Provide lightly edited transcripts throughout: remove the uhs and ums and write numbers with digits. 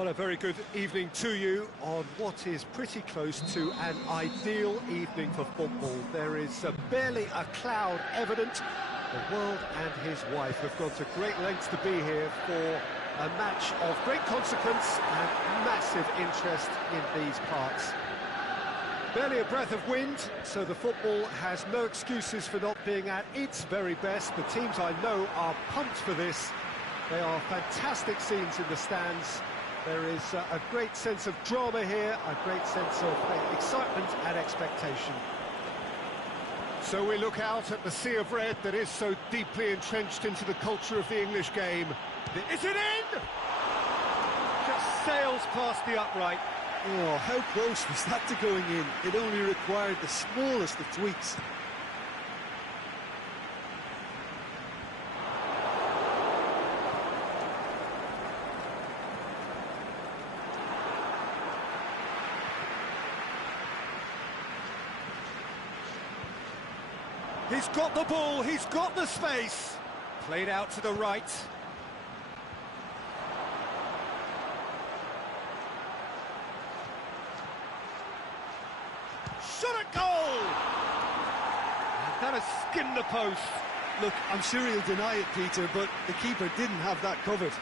Well, a very good evening to you on what is pretty close to an ideal evening for football. There is barely a cloud evident. The world and his wife have gone to great lengths to be here for a match of great consequence and massive interest in these parts. Barely a breath of wind, so the football has no excuses for not being at its very best. The teams I know are pumped for this. They are fantastic scenes in the stands. There is a great sense of drama here, a great sense of excitement and expectation. So we look out at the sea of red that is so deeply entrenched into the culture of the English game. Is it in? Just sails past the upright. Oh, how close was that to going in? It only required the smallest of tweaks. He's got the ball, he's got the space. Played out to the right. Shot at goal! And that has skinned the post. Look, I'm sure he'll deny it, Peter, but the keeper didn't have that covered.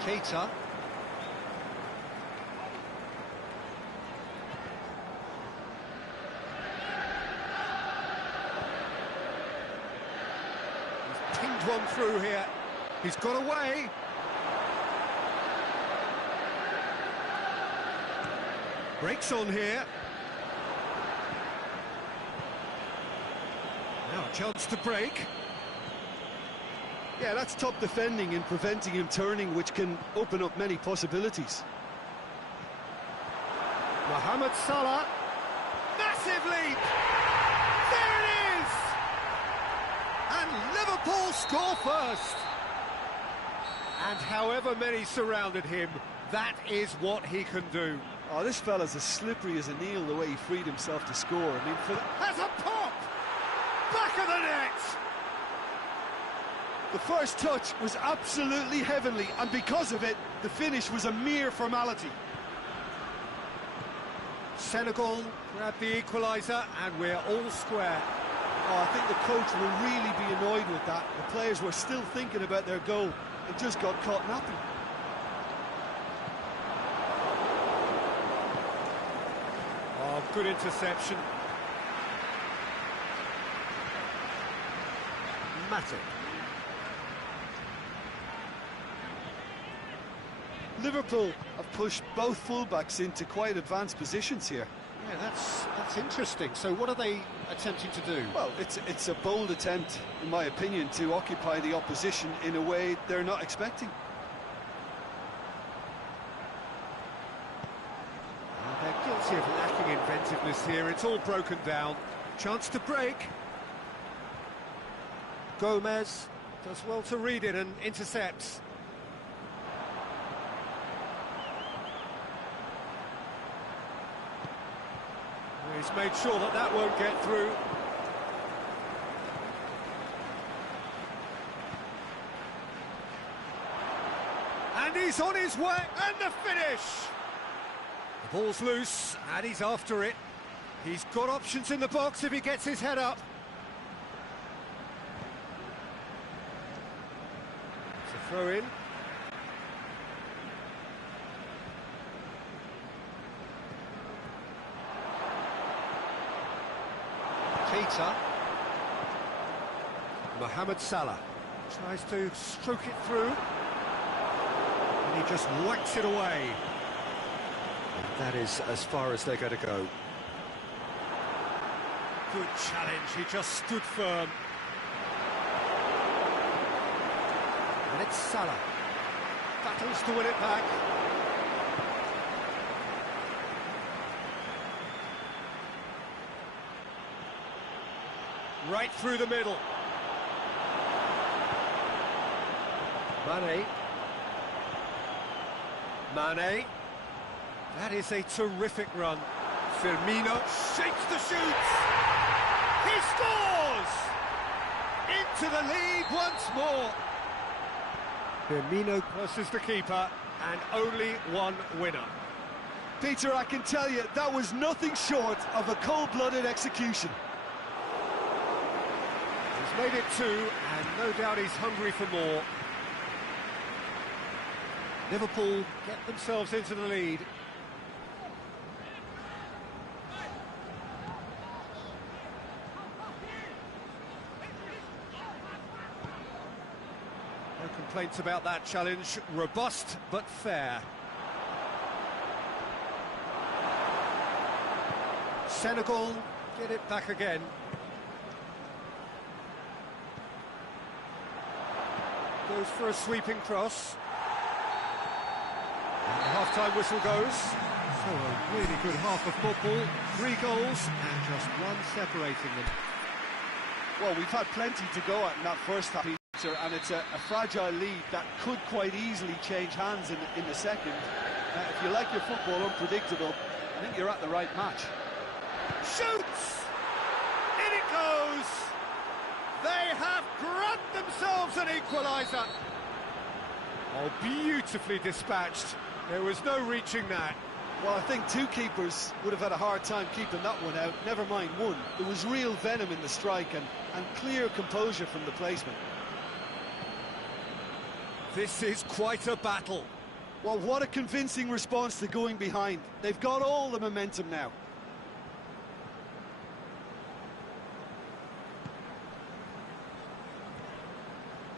Keita. He's pinged one through here. He's got away. Breaks on here. Now a chance to break. Yeah, that's top defending and preventing him turning, which can open up many possibilities. Mohamed Salah. Massive leap! There it is! And Liverpool score first! And however many surrounded him, that is what he can do. Oh, this fella's as slippery as an eel, the way he freed himself to score. I mean, has a pop! Back of the net! The first touch was absolutely heavenly, and because of it, the finish was a mere formality. Senegal grab the equaliser, and we're all square. Oh, I think the coach will really be annoyed with that. The players were still thinking about their goal and just got caught napping. Oh, good interception. Matic. Liverpool have pushed both fullbacks into quite advanced positions here. Yeah, that's interesting. So what are they attempting to do? Well, it's a bold attempt, in my opinion, to occupy the opposition in a way they're not expecting. They're guilty of lacking inventiveness here. It's all broken down. Chance to break. Gomez does well to read it and intercepts. He's made sure that that won't get through. And he's on his way, and the finish! The ball's loose, and he's after it. He's got options in the box if he gets his head up. It's a throw in. Keita. Mohamed Salah tries to stroke it through, and he just whacks it away. And that is as far as they're going to go. Good challenge, he just stood firm. And it's Salah. Battles to win it back. Right through the middle. Mane. That is a terrific run. Firmino shakes the shoots. He scores! into the lead once more. Firmino versus the keeper, and only one winner. Peter, I can tell you, that was nothing short of a cold-blooded execution. He's made it 2, and no doubt he's hungry for more. Liverpool get themselves into the lead. No complaints about that challenge. Robust but fair. Senegal get it back again. Goes for a sweeping cross. And the half-time whistle goes. So a really good half of football. 3 goals and just one separating them. Well, we've had plenty to go at in that first half, Peter, and it's a fragile lead that could quite easily change hands in the second. If you like your football unpredictable, I think you're at the right match. Shoots! In it goes! They have grabbed themselves an equaliser. Oh, beautifully dispatched. There was no reaching that. Well, I think 2 keepers would have had a hard time keeping that one out, never mind 1. There was real venom in the strike and clear composure from the placement. This is quite a battle. Well, what a convincing response to going behind. They've got all the momentum now.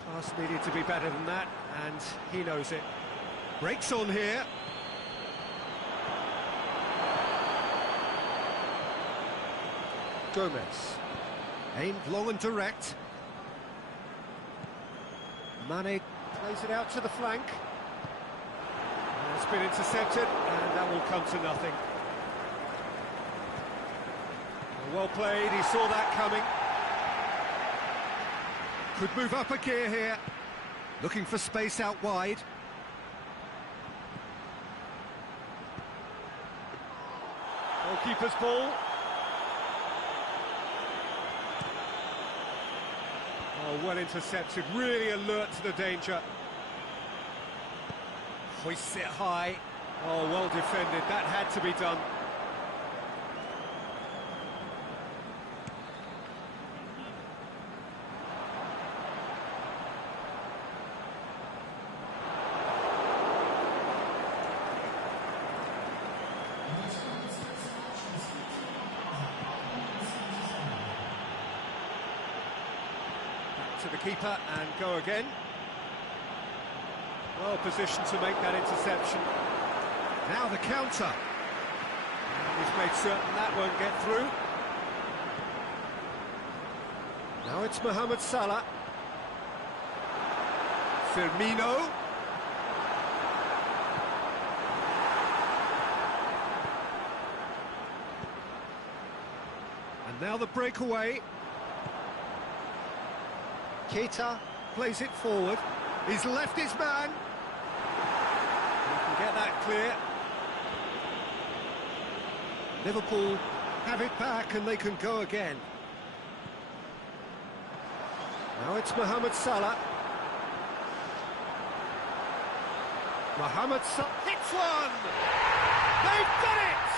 Pass needed to be better than that, and he knows it. Breaks on here. Gomez. Aimed long and direct. Mane plays it out to the flank. It's been intercepted, and that will come to nothing. Well played, he saw that coming. Could move up a gear here. Looking for space out wide. Goalkeeper's ball. Oh, well intercepted, really alert to the danger. Hoists it high. Oh, well defended, that had to be done. To the keeper and go again. Well positioned to make that interception. Now the counter. And he's made certain that won't get through. Now it's Mohamed Salah. Firmino. And now the breakaway. Keita plays it forward. He's left his man. He can get that clear. Liverpool have it back and they can go again. Now it's Mohamed Salah. Mohamed Salah hits one! They've done it!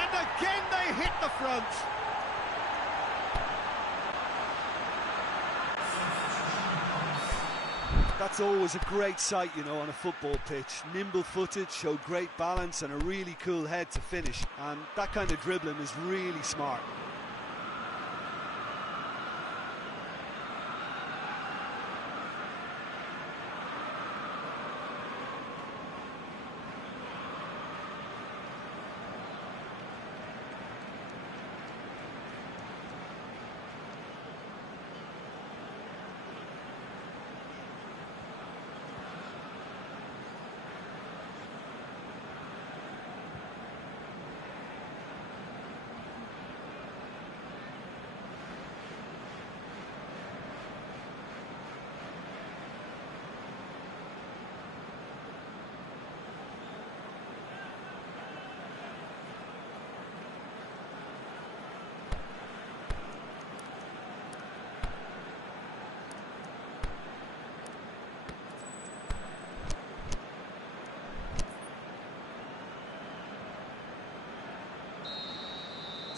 And again they hit the front. That's always a great sight, you know, on a football pitch. Nimble-footed, showed great balance and a really cool head to finish. And that kind of dribbling is really smart.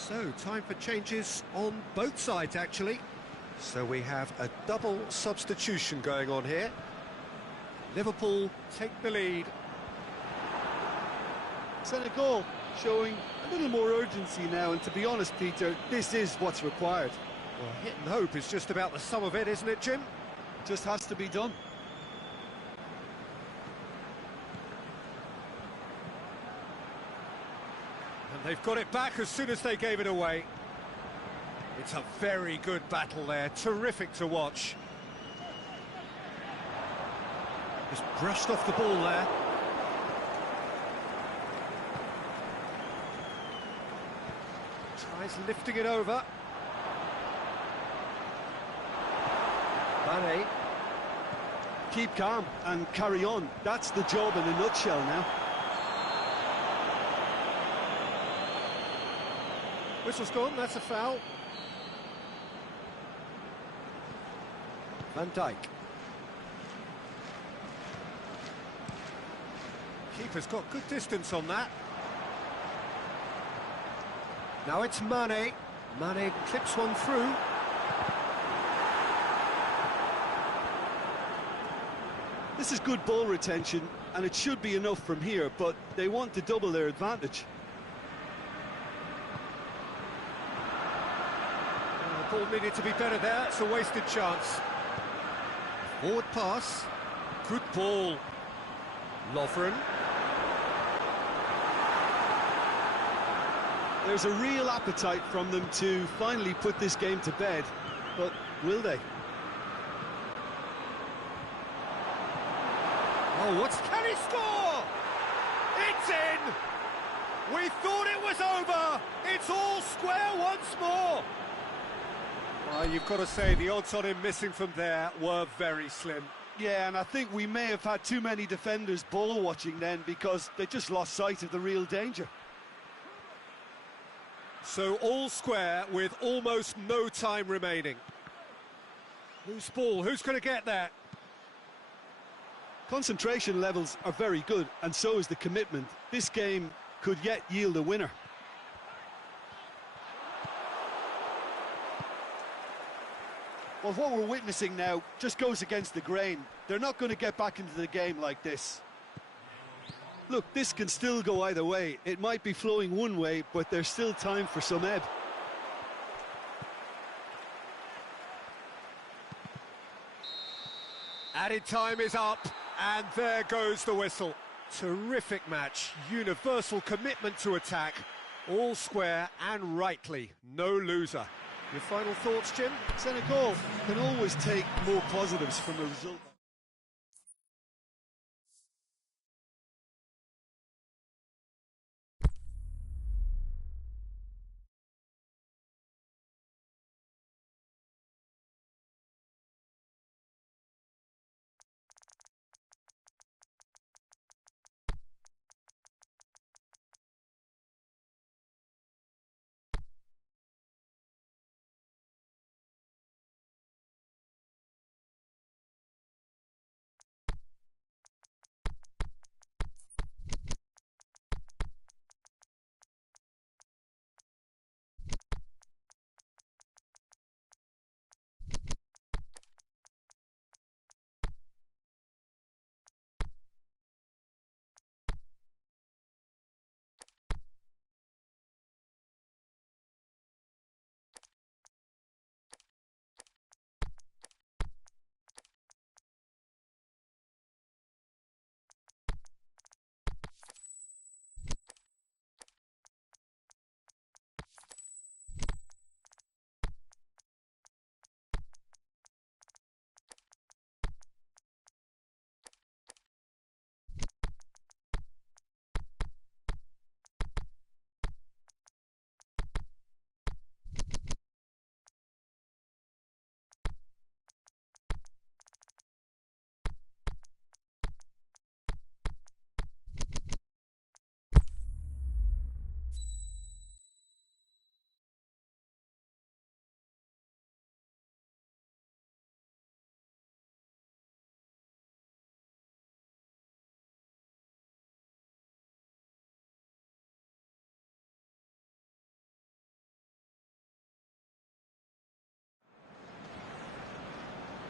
So, time for changes on both sides, actually. So we have a double substitution going on here. Liverpool take the lead. Senegal showing a little more urgency now, and to be honest, Peter, this is what's required. Well, hit and hope is just about the sum of it, isn't it, Jim? Just has to be done. And they've got it back as soon as they gave it away. It's a very good battle there, terrific to watch. Just brushed off the ball there. Tries lifting it over. Mane. Keep calm and carry on. That's the job in a nutshell now. Whistle's gone, that's a foul. Van Dijk. Keeper's got good distance on that. Now it's Mane. Mane clips one through. This is good ball retention, and it should be enough from here, but they want to double their advantage. The ball needed to be better there, it's a wasted chance. Forward pass. Good ball. Lovren. There's a real appetite from them to finally put this game to bed, but will they? Oh, can he score? It's in! We thought it was over! It's all square once more! Well, you've got to say, the odds on him missing from there were very slim. Yeah, and I think we may have had too many defenders ball watching then, because they just lost sight of the real danger. So all square with almost no time remaining. Loose ball, who's going to get that? Concentration levels are very good, and so is the commitment. This game could yet yield a winner. Well, what we're witnessing now just goes against the grain. They're not going to get back into the game like this. Look, this can still go either way. It might be flowing one way, but there's still time for some ebb. Added time is up, and there goes the whistle. Terrific match, universal commitment to attack, all square and rightly, no loser. Your final thoughts, Jim? Senegal can always take more positives from a result.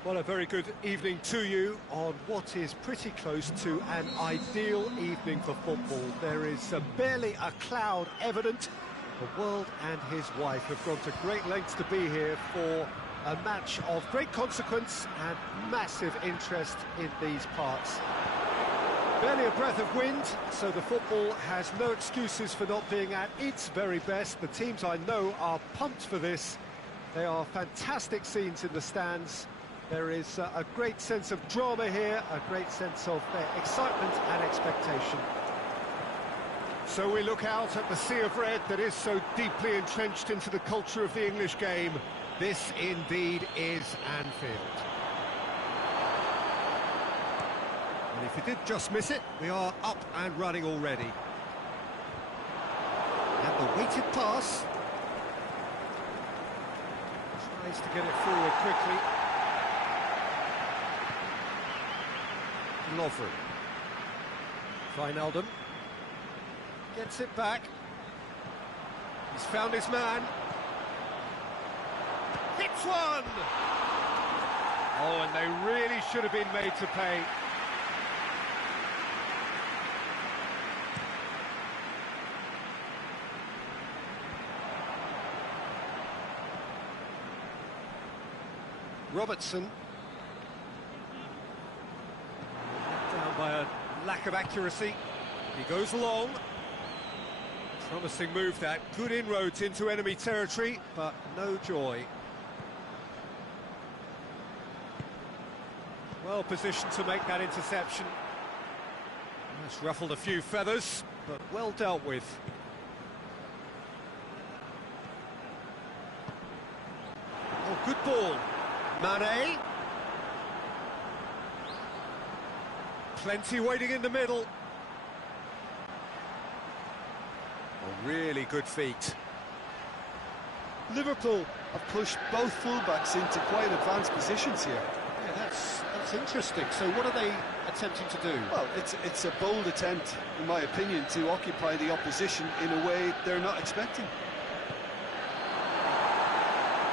Well, a very good evening to you on what is pretty close to an ideal evening for football. There is barely a cloud evident. The world and his wife have gone to great lengths to be here for a match of great consequence and massive interest in these parts. Barely a breath of wind, so the football has no excuses for not being at its very best. The teams I know are pumped for this. They are fantastic scenes in the stands. There is a great sense of drama here, a great sense of excitement and expectation. So we look out at the sea of red that is so deeply entrenched into the culture of the English game. This indeed is Anfield. And if you did just miss it, we are up and running already. And the weighted pass. Tries to get it forward quickly. Lovren. Wijnaldum. Gets it back. He's found his man. Hits one! Oh, and they really should have been made to pay. Robertson. Down by a lack of accuracy. He goes long. Promising move that. Good inroads into enemy territory, but no joy. Well positioned to make that interception. That's ruffled a few feathers, but well dealt with. Oh, good ball. Mane. Plenty waiting in the middle. Oh, really good feet. Liverpool have pushed both fullbacks into quite advanced positions here. Yeah, that's interesting. So what are they attempting to do? Well, it's a bold attempt, in my opinion, to occupy the opposition in a way they're not expecting.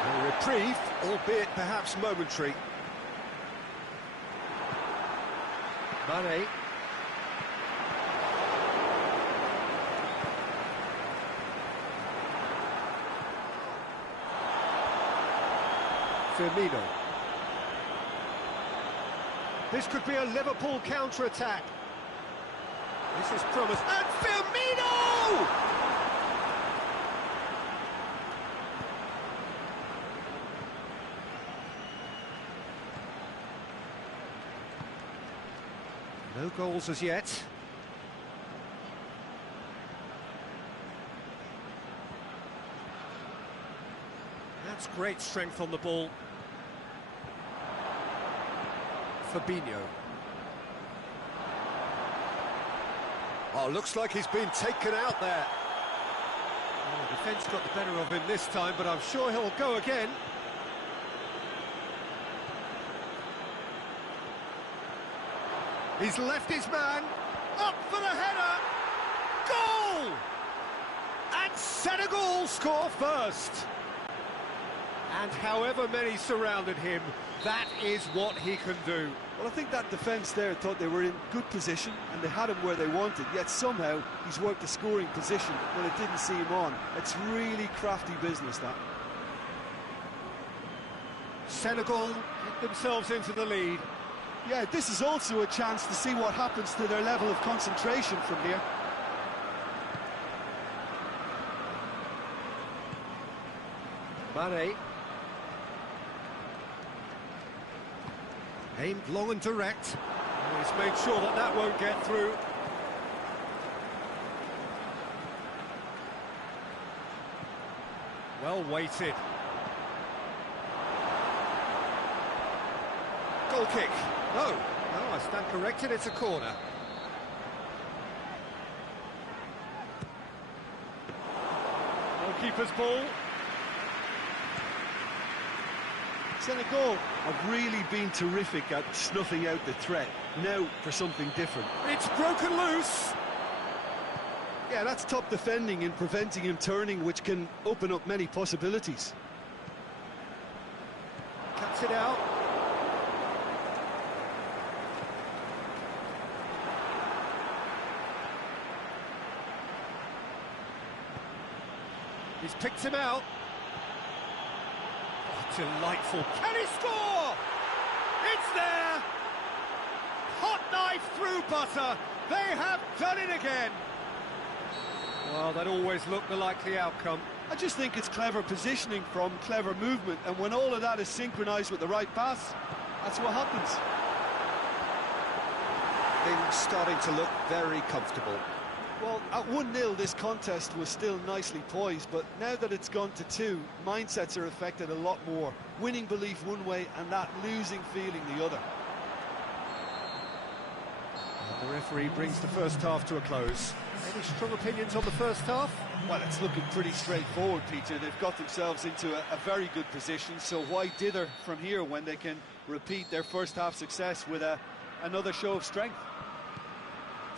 A reprieve, albeit perhaps momentary. Mane. Firmino. This could be a Liverpool counter-attack. This is promise. And Firmino! No goals as yet. That's great strength on the ball. Fabinho. Oh, looks like he's been taken out there. Oh, the defence got the better of him this time, but I'm sure he'll go again. He's left his man. Up for the header. Goal! And Senegal score first. And however many surrounded him, that is what he can do. Well, I think that defence there thought they were in good position and they had him where they wanted, yet somehow he's worked a scoring position when it didn't see him on. It's really crafty business, that. Senegal get themselves into the lead. Yeah, this is also a chance to see what happens to their level of concentration from here. Mane. Aimed long and direct. Oh, he's made sure that that won't get through. Well weighted. Goal kick. No, I stand corrected, it's a corner. Goalkeeper's ball. Senegal have really been terrific at snuffing out the threat. Now for something different. It's broken loose. Yeah, that's top defending and preventing him turning, which can open up many possibilities. Cuts it out. He's picked him out. Oh, delightful. Can he score? It's there! Hot knife through butter. They have done it again. Well, that always looked the likely outcome. I just think it's clever positioning from clever movement, and when all of that is synchronised with the right pass, that's what happens. Things starting to look very comfortable. Well, at 1-0 this contest was still nicely poised, but now that it's gone to 2, mindsets are affected a lot more. Winning belief one way and that losing feeling the other. And the referee brings the first half to a close. Any strong opinions on the first half? Well, it's looking pretty straightforward, Peter. They've got themselves into a very good position, so why dither from here when they can repeat their first half success with another show of strength?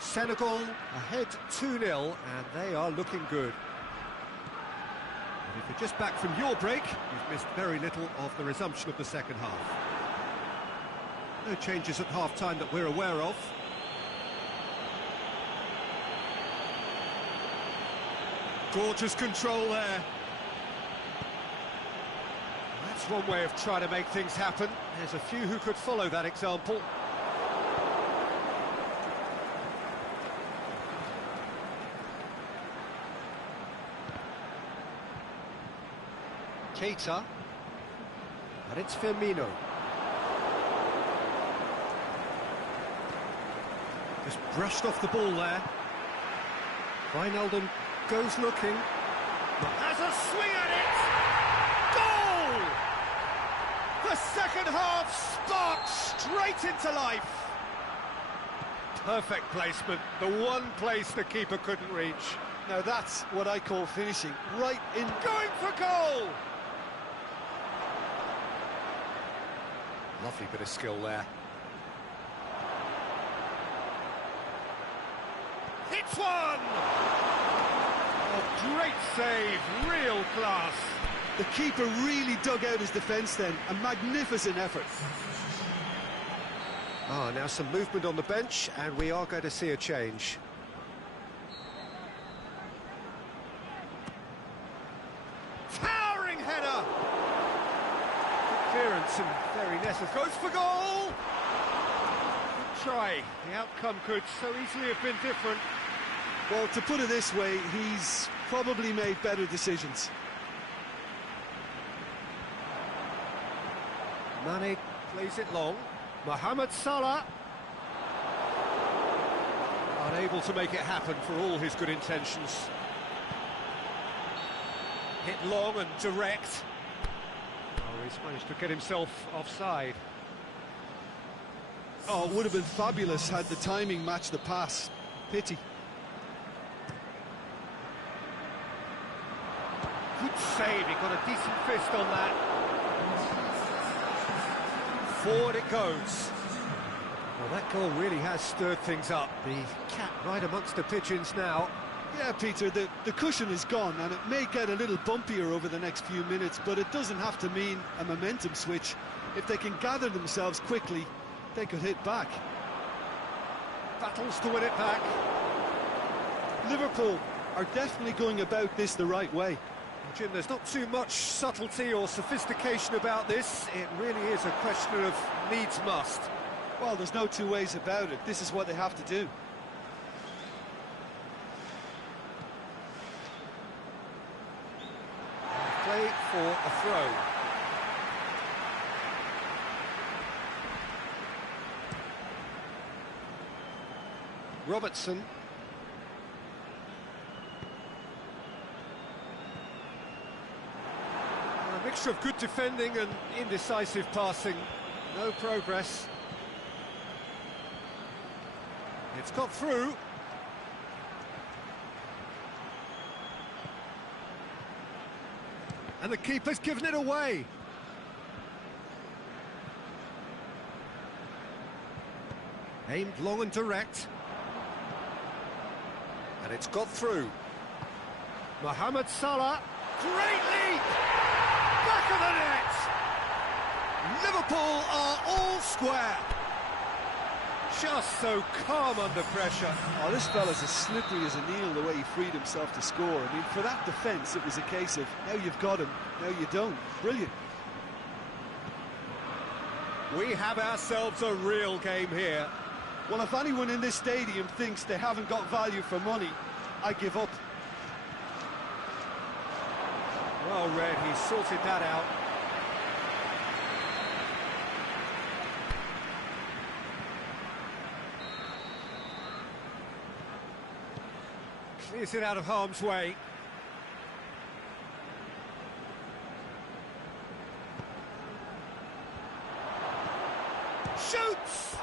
Senegal ahead 2-0, and they are looking good. And if you're just back from your break, you've missed very little of the resumption of the second half. No changes at half-time that we're aware of. Gorgeous control there. That's one way of trying to make things happen. There's a few who could follow that example. Keita, and it's Firmino. Just brushed off the ball there. Wijnaldum goes looking. Has a swing at it! Goal! The second half sparks straight into life. Perfect placement, the one place the keeper couldn't reach. Now that's what I call finishing, right in... Going for goal! Lovely bit of skill there. Hits one! A great save, real class. The keeper really dug out his defence then, a magnificent effort. Now some movement on the bench, and we are going to see a change. Towering header! Clearance and very necessary. Goes for goal! Good try. The outcome could so easily have been different. Well, to put it this way, he's probably made better decisions. Mane plays it long. Mohamed Salah. Unable to make it happen for all his good intentions. Hit long and direct. Oh, he's managed to get himself offside. Oh, it would have been fabulous had the timing matched the pass. Pity. Good save, he got a decent fist on that. Forward it goes. Well, that goal really has stirred things up. The cat right amongst the pigeons now. Yeah, Peter, the cushion is gone, and it may get a little bumpier over the next few minutes, but it doesn't have to mean a momentum switch. If they can gather themselves quickly, they could hit back. Battles to win it back. Liverpool are definitely going about this the right way. Jim, there's not too much subtlety or sophistication about this. It really is a question of needs must. Well, there's no two ways about it. This is what they have to do. Play for a throw. Robertson. A mixture of good defending and indecisive passing. No progress. It's got through. And the keeper's given it away. Aimed long and direct. And it's got through. Mohamed Salah. Great leap! Back of the net! Liverpool are all square. Just so calm under pressure. Oh, this fella's as slippery as an eel the way he freed himself to score. I mean, for that defence, it was a case of now you've got him, now you don't. Brilliant. We have ourselves a real game here. Well, if anyone in this stadium thinks they haven't got value for money, I give up. Well read, he sorted that out. Clears it out of harm's way. Shoots!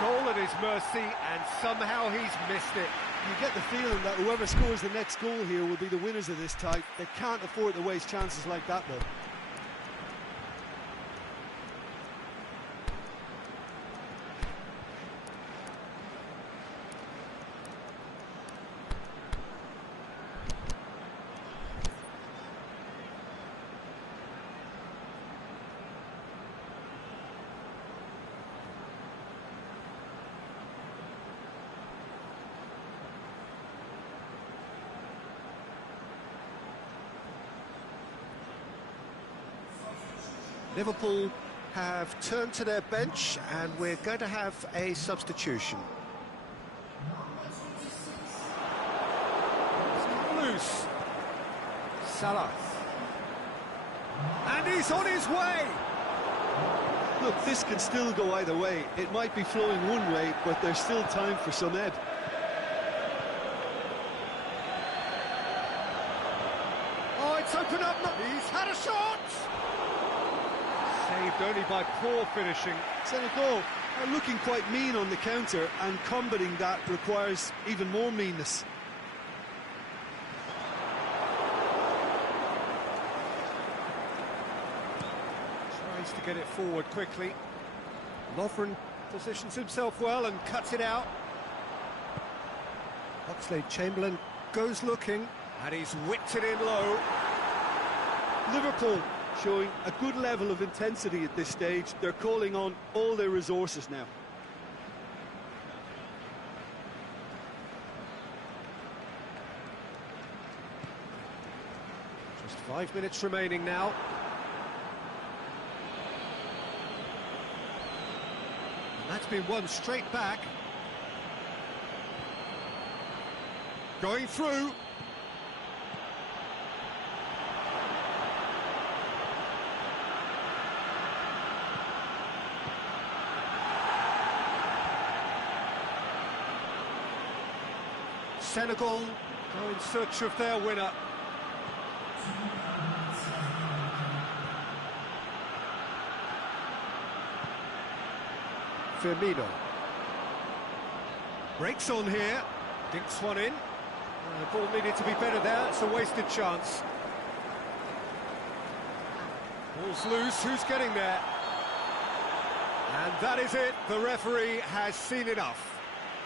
Goal at his mercy, and somehow he's missed it. You get the feeling that whoever scores the next goal here will be the winners of this tie. They can't afford to waste chances like that, though. Liverpool have turned to their bench, and we're going to have a substitution. Loose. Salah. And he's on his way! Look, this can still go either way. It might be flowing one way, but there's still time for some ebb. Oh, it's opened up. He's had a shot! Saved only by poor finishing. Senegal are looking quite mean on the counter, and combating that requires even more meanness. Tries to get it forward quickly. Lovren positions himself well and cuts it out. Oxlade-Chamberlain goes looking, and he's whipped it in low. Liverpool showing a good level of intensity at this stage. They're calling on all their resources now. Just 5 minutes remaining now. And that's been won straight back. Going through. Senegal go in search of their winner. Firmino. Breaks on here. Dinks one in. The ball needed to be better there. It's a wasted chance. Ball's loose. Who's getting there? And that is it. The referee has seen enough.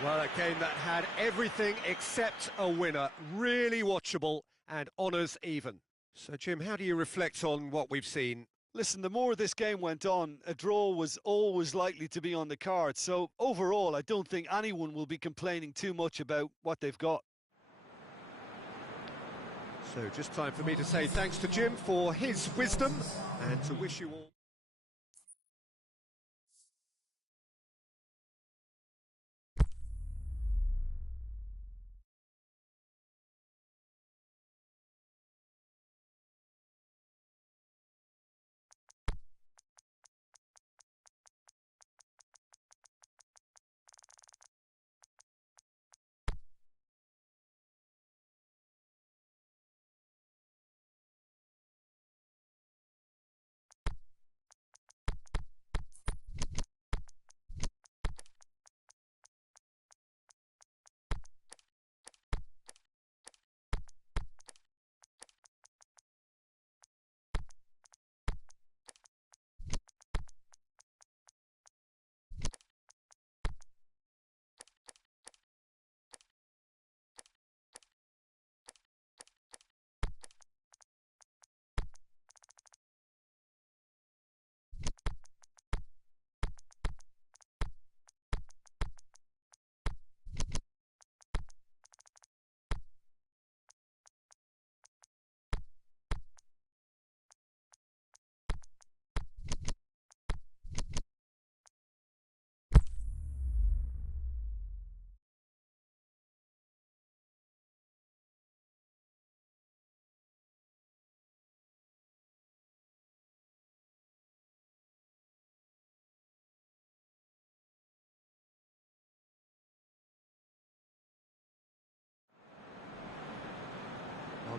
Well, a game that had everything except a winner. Really watchable and honours even. So, Jim, how do you reflect on what we've seen? Listen, the more this game went on, a draw was always likely to be on the card. So, overall, I don't think anyone will be complaining too much about what they've got. So, just time for me to say thanks to Jim for his wisdom and to wish you all...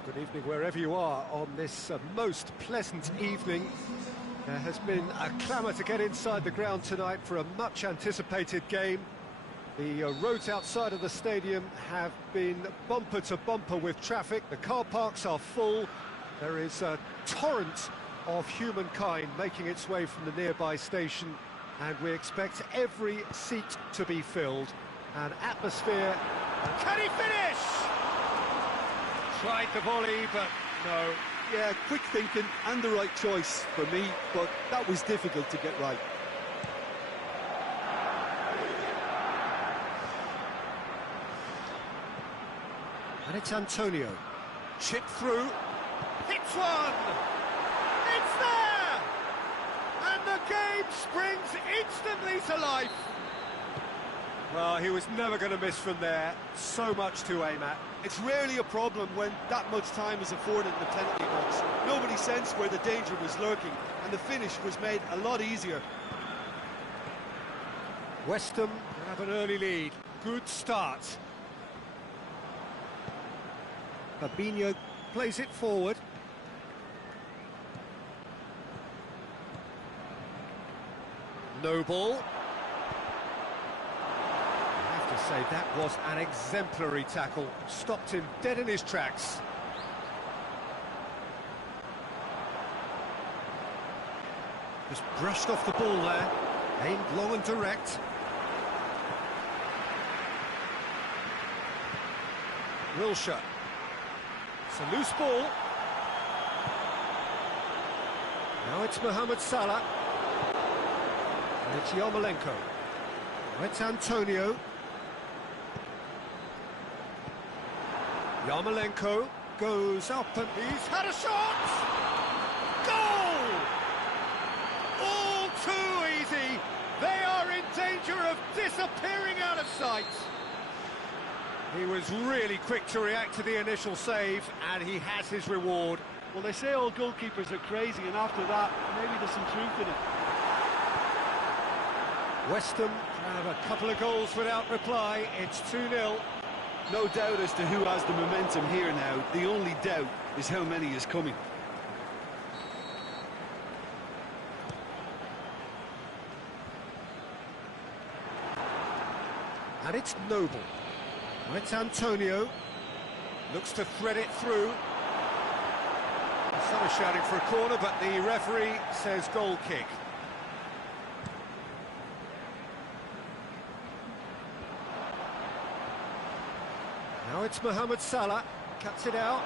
Good evening wherever you are on this most pleasant evening. There has been a clamour to get inside the ground tonight for a much anticipated game. The roads outside of the stadium have been bumper to bumper with traffic. The car parks are full. There is a torrent of humankind making its way from the nearby station, and we expect every seat to be filled. An atmosphere. Can he finish? Tried the volley, but no. Yeah, quick thinking and the right choice for me, but that was difficult to get right. And it's Antonio. Chip through. Hits one! It's there! And the game springs instantly to life. Well, he was never going to miss from there. So much to aim at. It's rarely a problem when that much time is afforded in the penalty box. Nobody sensed where the danger was lurking, and the finish was made a lot easier. West Ham have an early lead. Good start. Fabinho plays it forward. Noble. I have to say that was an exemplary tackle. Stopped him dead in his tracks. Just brushed off the ball there. Aimed long and direct. Wilshere. It's a loose ball. Now it's Mohamed Salah. And it's Yarmolenko. Now it's Antonio. Yarmolenko goes up and he's had a shot! Goal! All too easy. They are in danger of disappearing out of sight. He was really quick to react to the initial save, and he has his reward. Well, they say all goalkeepers are crazy, and after that, maybe there's some truth in it. West Ham have a couple of goals without reply. It's 2-0. No doubt as to who has the momentum here now. The only doubt is how many is coming. And it's Noble. It's Antonio. Looks to thread it through. Some are shouting for a corner, but the referee says goal kick. Now it's Mohamed Salah. Cuts it out.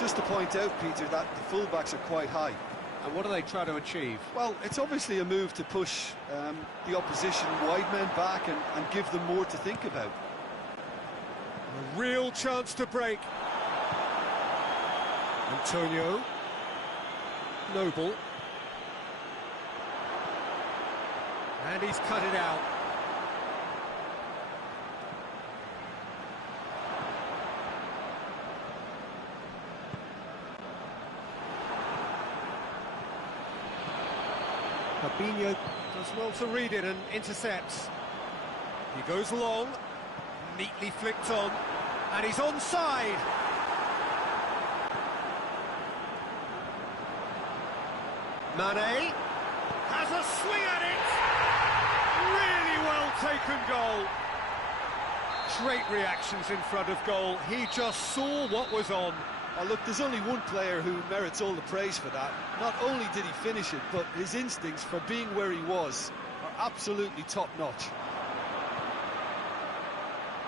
Just to point out, Peter, that the fullbacks are quite high. And what do they try to achieve? Well, it's obviously a move to push the opposition wide men back and give them more to think about. A real chance to break. Antonio. Noble. And he's cut it out. Fabinho does well to read it and intercepts. He goes long, neatly flicked on, and he's onside. Mane has a swing at it. Really well taken goal. Great reactions in front of goal. He just saw what was on. Oh, look, there's only one player who merits all the praise for that. Not only did he finish it, but his instincts for being where he was are absolutely top-notch.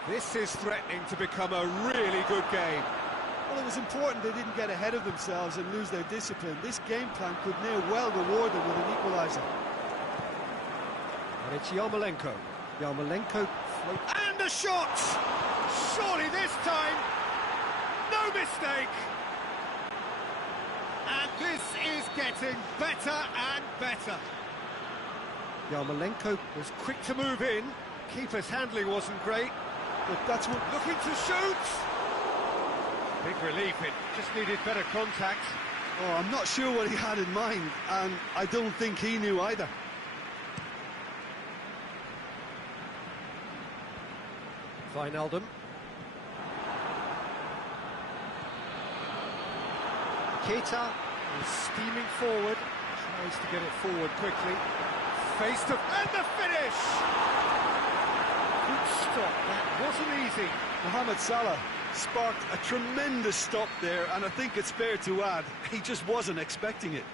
This is threatening to become a really good game. Well, it was important they didn't get ahead of themselves and lose their discipline. This game plan could near well reward them with an equaliser. And it's Yarmolenko. Yarmolenko floats. And a shot! Surely this time, no mistake! And this is getting better and better. Yarmolenko was quick to move in. Keeper's handling wasn't great. Look, that's what... Looking to shoot! Big relief, it just needed better contact. Oh, I'm not sure what he had in mind, and I don't think he knew either. Wijnaldum. Keita is steaming forward, tries to get it forward quickly. Face to... and the finish! Good stop, that wasn't easy. Mohamed Salah sparked a tremendous stop there, and I think it's fair to add, he just wasn't expecting it.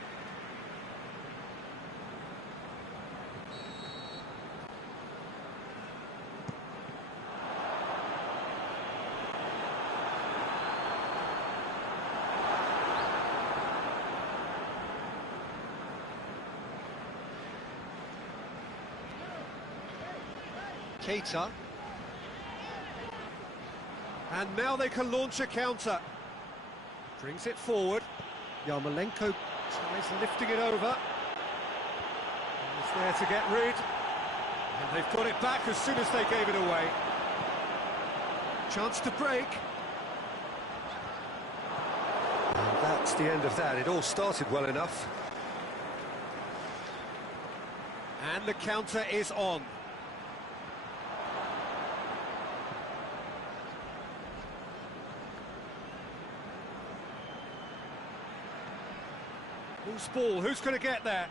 Keita. And now they can launch a counter. Brings it forward. Yarmolenko tries lifting it over. He's there to get rid. And they've got it back as soon as they gave it away. Chance to break. And that's the end of that. It all started well enough. And the counter is on. Who's ball? Who's going to get there?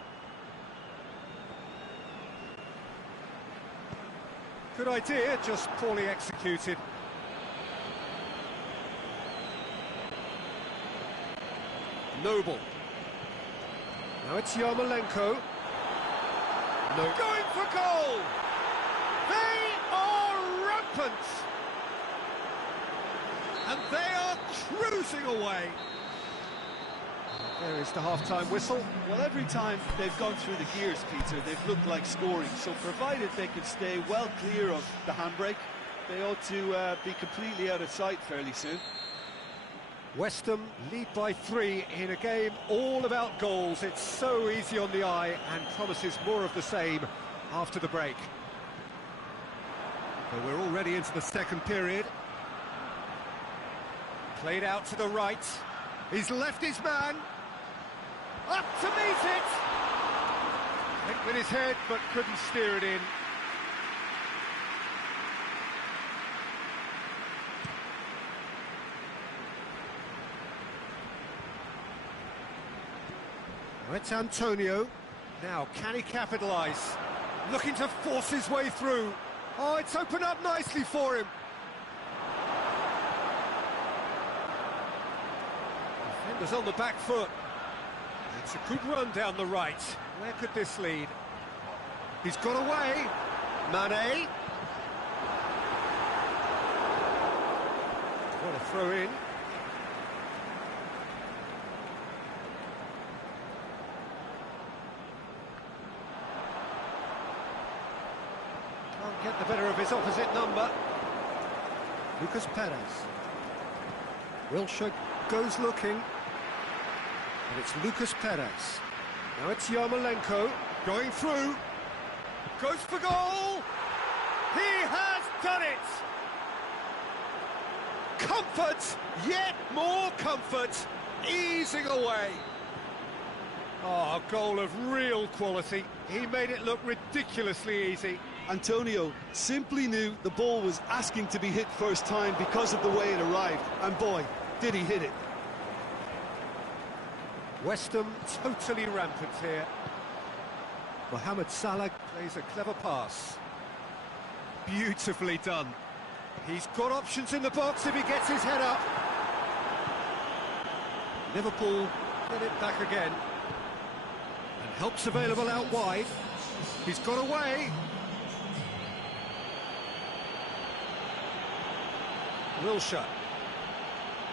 Good idea, just poorly executed. Noble. Now it's Yarmolenko. No. Going for goal! They are rampant! And they are cruising away. There is the half-time whistle. Well, every time they've gone through the gears, Peter, they've looked like scoring. So provided they can stay well clear of the handbrake, they ought to be completely out of sight fairly soon. West Ham lead by 3 in a game all about goals. It's so easy on the eye and promises more of the same after the break. But we're already into the second period. Played out to the right. He's left his man. Up to meet it! Hit with his head, but couldn't steer it in. Now it's Antonio. Now, can he capitalise? Looking to force his way through. Oh, it's opened up nicely for him. Defender's on the back foot. It's a good run down the right. Where could this lead? He's got away. Mane. What a throw in. Can't get the better of his opposite number. Lucas Perez. Wilshere goes looking. And it's Lucas Perez. Now it's Yarmolenko going through. Goes for goal. He has done it. Comfort, yet more comfort, easing away. Oh, a goal of real quality. He made it look ridiculously easy. Antonio simply knew the ball was asking to be hit first time because of the way it arrived. And boy, did he hit it. West Ham totally rampant here. Mohamed Salah plays a clever pass. Beautifully done. He's got options in the box if he gets his head up. Liverpool get it back again. And help's available out wide. He's got away. Wilshere.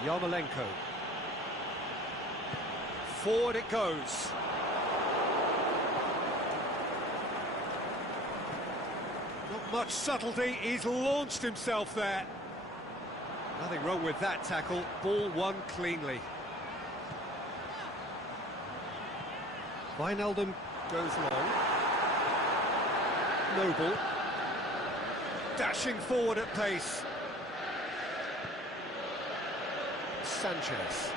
Yarmolenko. Forward it goes. Not much subtlety, he's launched himself there. Nothing wrong with that tackle, ball won cleanly. Wijnaldum goes long. Noble. Dashing forward at pace. Sanchez.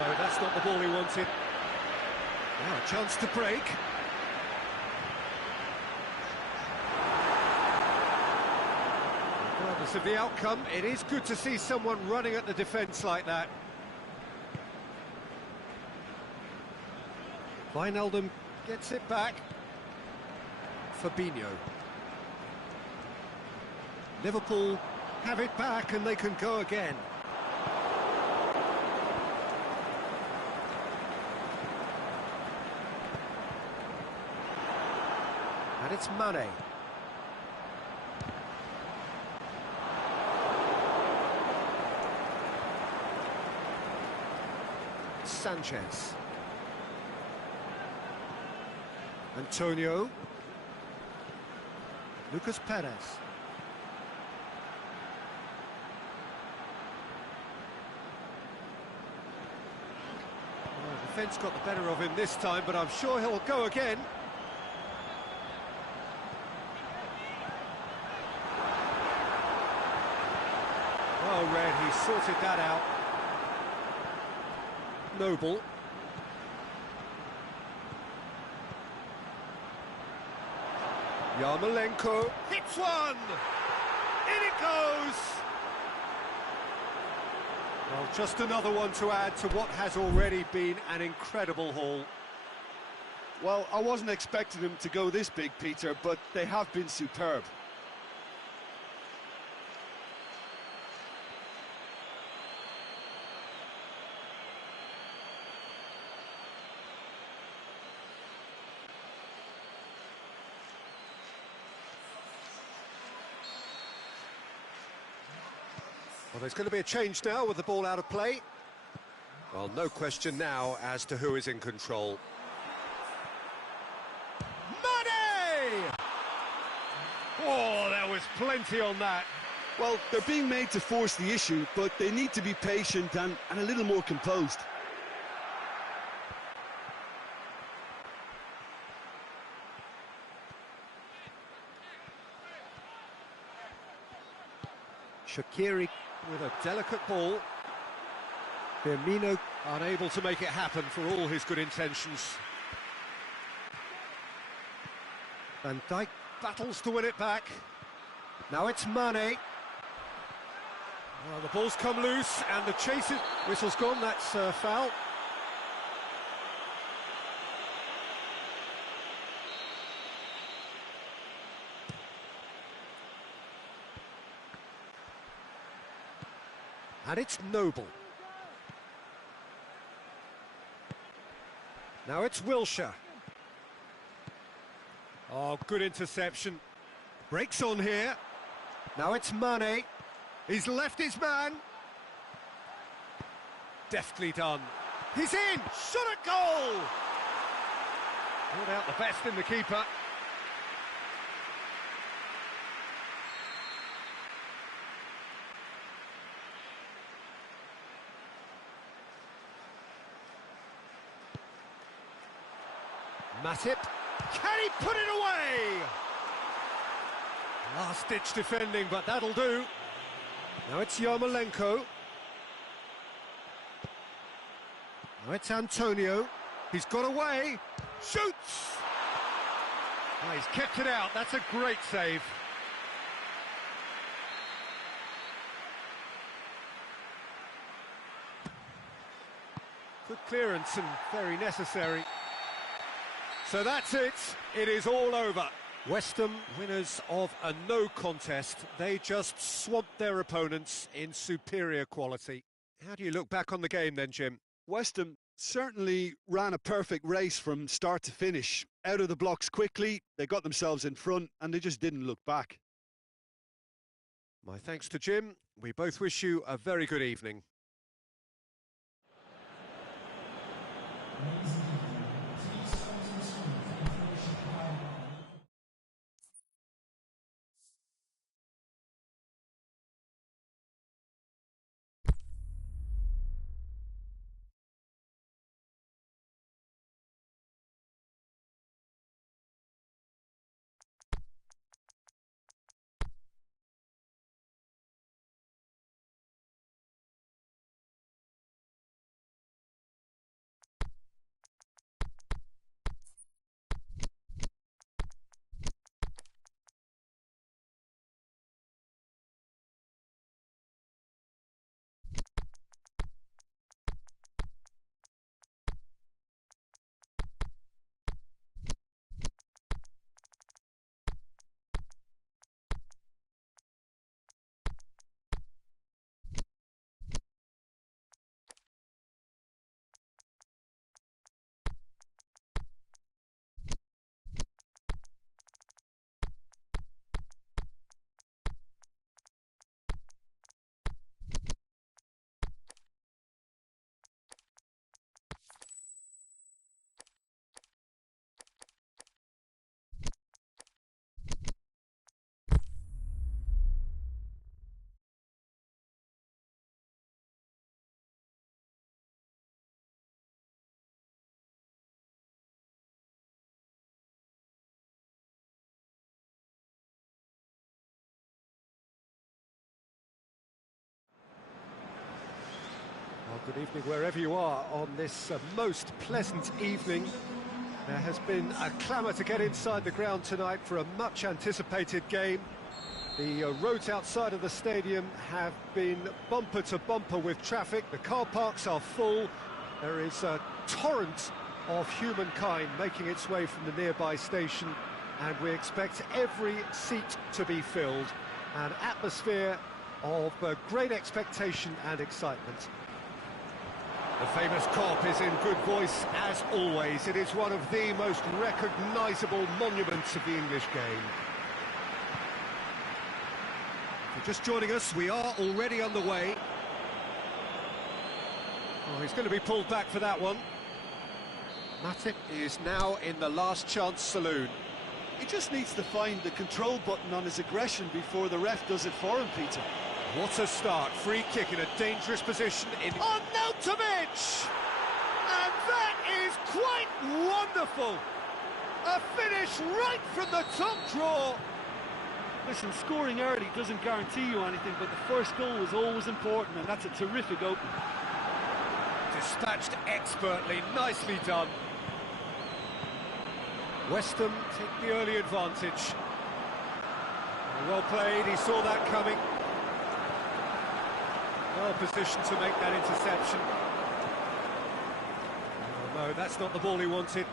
No, that's not the ball he wanted. Now a chance to break. Regardless of the outcome, it is good to see someone running at the defence like that. Wijnaldum gets it back. Fabinho. Liverpool have it back and they can go again. And it's Mane. Sanchez. Antonio. Lucas Perez. Well, the defence got the better of him this time, but I'm sure he'll go again. Well read, he sorted that out. Noble. Yarmolenko hits one! In it goes! Well, just another one to add to what has already been an incredible haul. Well, I wasn't expecting them to go this big, Peter, but they have been superb. Well, there's going to be a change now with the ball out of play. Well, no question now as to who is in control. Mane! Oh, there was plenty on that. Well, they're being made to force the issue, but they need to be patient and a little more composed. Shaqiri with a delicate ball. Firmino unable to make it happen for all his good intentions. Van Dijk battles to win it back. Now it's Mane. Well, the ball's come loose and the chase it. Whistle's gone, that's foul. And it's Noble. Now it's Wilshere. Oh, good interception. Breaks on here. Now it's Mane. He's left his man. Deftly done. He's in! Shot at goal! Pulled out the best in the keeper. Matip, can he put it away? Last-ditch defending, but that'll do. Now it's Yarmolenko. Now it's Antonio. He's got away. Shoots! Oh, he's kept it out. That's a great save. Good clearance and very necessary. So that's it. It is all over. West Ham, winners of a no contest. They just swamped their opponents in superior quality. How do you look back on the game then, Jim? West Ham certainly ran a perfect race from start to finish. Out of the blocks quickly, they got themselves in front and they just didn't look back. My thanks to Jim. We both wish you a very good evening. Good evening wherever you are on this most pleasant evening. There has been a clamour to get inside the ground tonight for a much anticipated game. The roads outside of the stadium have been bumper to bumper with traffic. The car parks are full. There is a torrent of humankind making its way from the nearby station, and we expect every seat to be filled. An atmosphere of great expectation and excitement. The famous Kop is in good voice as always. It is one of the most recognisable monuments of the English game. If you're just joining us, we are already underway. Oh, he's going to be pulled back for that one. Matip is now in the last chance saloon. He just needs to find the control button on his aggression before the ref does it for him, Peter. What a start. Free kick in a dangerous position in... On Nautovic! And that is quite wonderful! A finish right from the top draw! Listen, scoring early doesn't guarantee you anything, but the first goal is always important, and that's a terrific opening. Dispatched expertly, nicely done. West Ham take the early advantage. Well played, he saw that coming. Well positioned to make that interception. Oh, no, that's not the ball he wanted.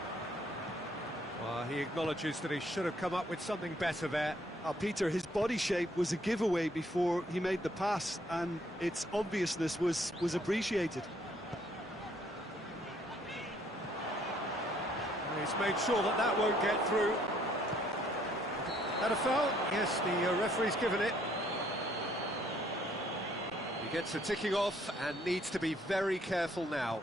Well, he acknowledges that he should have come up with something better there. Peter, his body shape was a giveaway before he made the pass, and its obviousness was appreciated. He's made sure that that won't get through. That a foul? Yes, the referee's given it. He gets a ticking off and needs to be very careful now.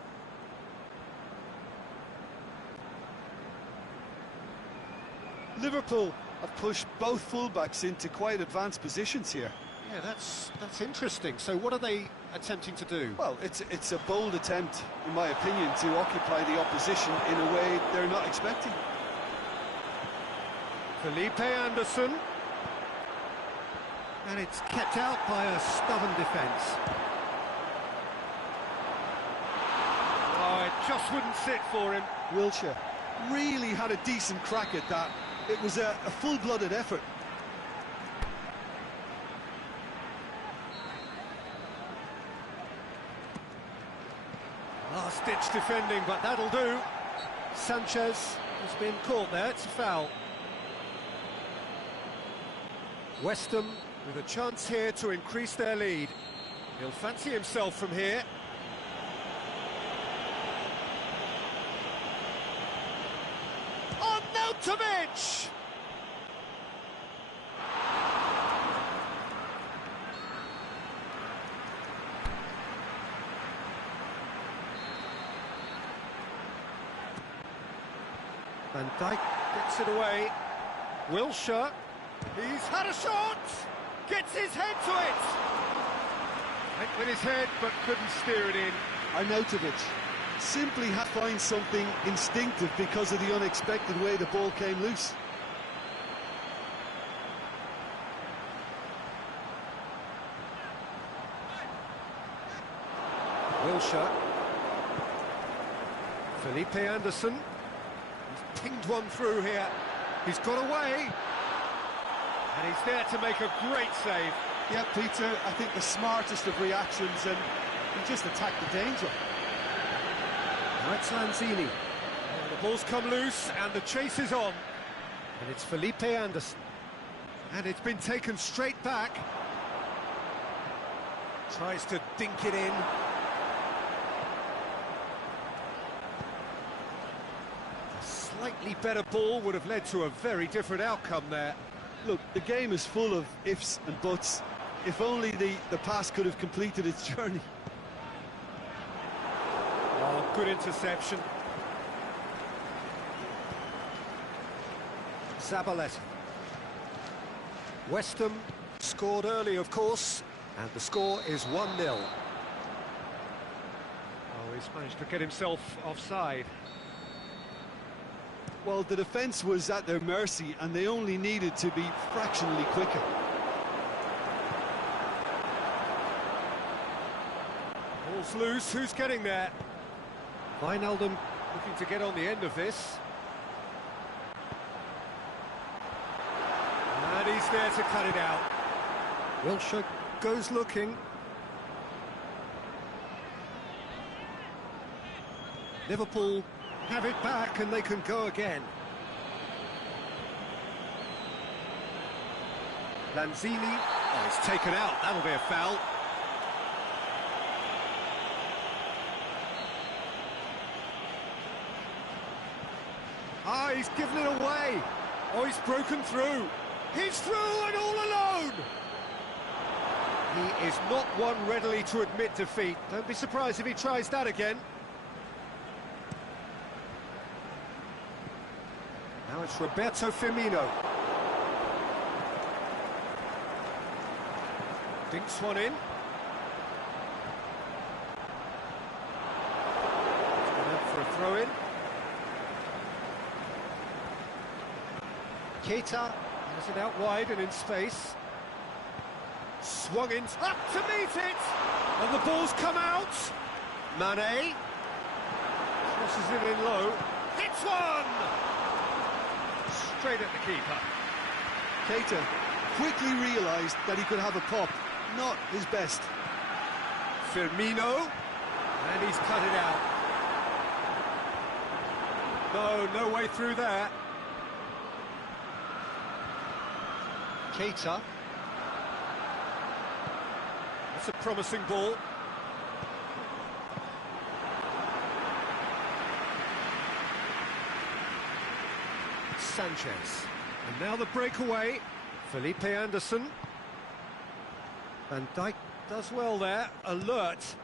Liverpool have pushed both fullbacks into quite advanced positions here. Yeah, that's interesting. So what are they attempting to do? Well, it's a bold attempt, in my opinion, to occupy the opposition in a way they're not expecting. Felipe Anderson. And it's kept out by a stubborn defence. Oh, it just wouldn't sit for him. Wilshere really had a decent crack at that. It was a full-blooded effort. Last-ditch defending, but that'll do. Sanchez has been caught there, it's a foul. West Ham with a chance here to increase their lead. He'll fancy himself from here. On Nautovic! Van Dijk gets it away. Wilshere, he's had a shot! Gets his head to it! Went with his head, but couldn't steer it in. Arnautovic simply had to find something instinctive because of the unexpected way the ball came loose. Wilshere. Felipe Anderson. He's pinged one through here. He's got away. And he's there to make a great save. Yeah, Peter, I think the smartest of reactions, and he just attacked the danger. Now it's Lanzini. The ball's come loose and the chase is on. And it's Felipe Anderson. And it's been taken straight back. Tries to dink it in. A slightly better ball would have led to a very different outcome there. Look, the game is full of ifs and buts. If only the pass could have completed its journey. Oh, good interception. Zabaleta. West Ham scored early, of course, and the score is 1-0. Oh, he's managed to get himself offside. Well, the defence was at their mercy, and they only needed to be fractionally quicker. Ball's loose, who's getting there? Wijnaldum looking to get on the end of this. And he's there to cut it out. Wilshere goes looking. Liverpool have it back and they can go again. Lanzini, oh, he's taken out, that'll be a foul. Ah, he's given it away. Oh, he's broken through. He's through and all alone. He is not one readily to admit defeat. Don't be surprised if he tries that again. Now it's Roberto Firmino. Dinks one in. It's gone out for a throw-in. Keita has it out wide and in space. Swung in, up to meet it! And the ball's come out. Mane. Crosses it in low. Hits one! Straight at the keeper. Keita quickly realised that he could have a pop. Not his best. Firmino. And he's cut it out. No way through there. Keita. That's a promising ball. Sanchez. And now the breakaway. Felipe Anderson. Van Dijk does well there. Alert.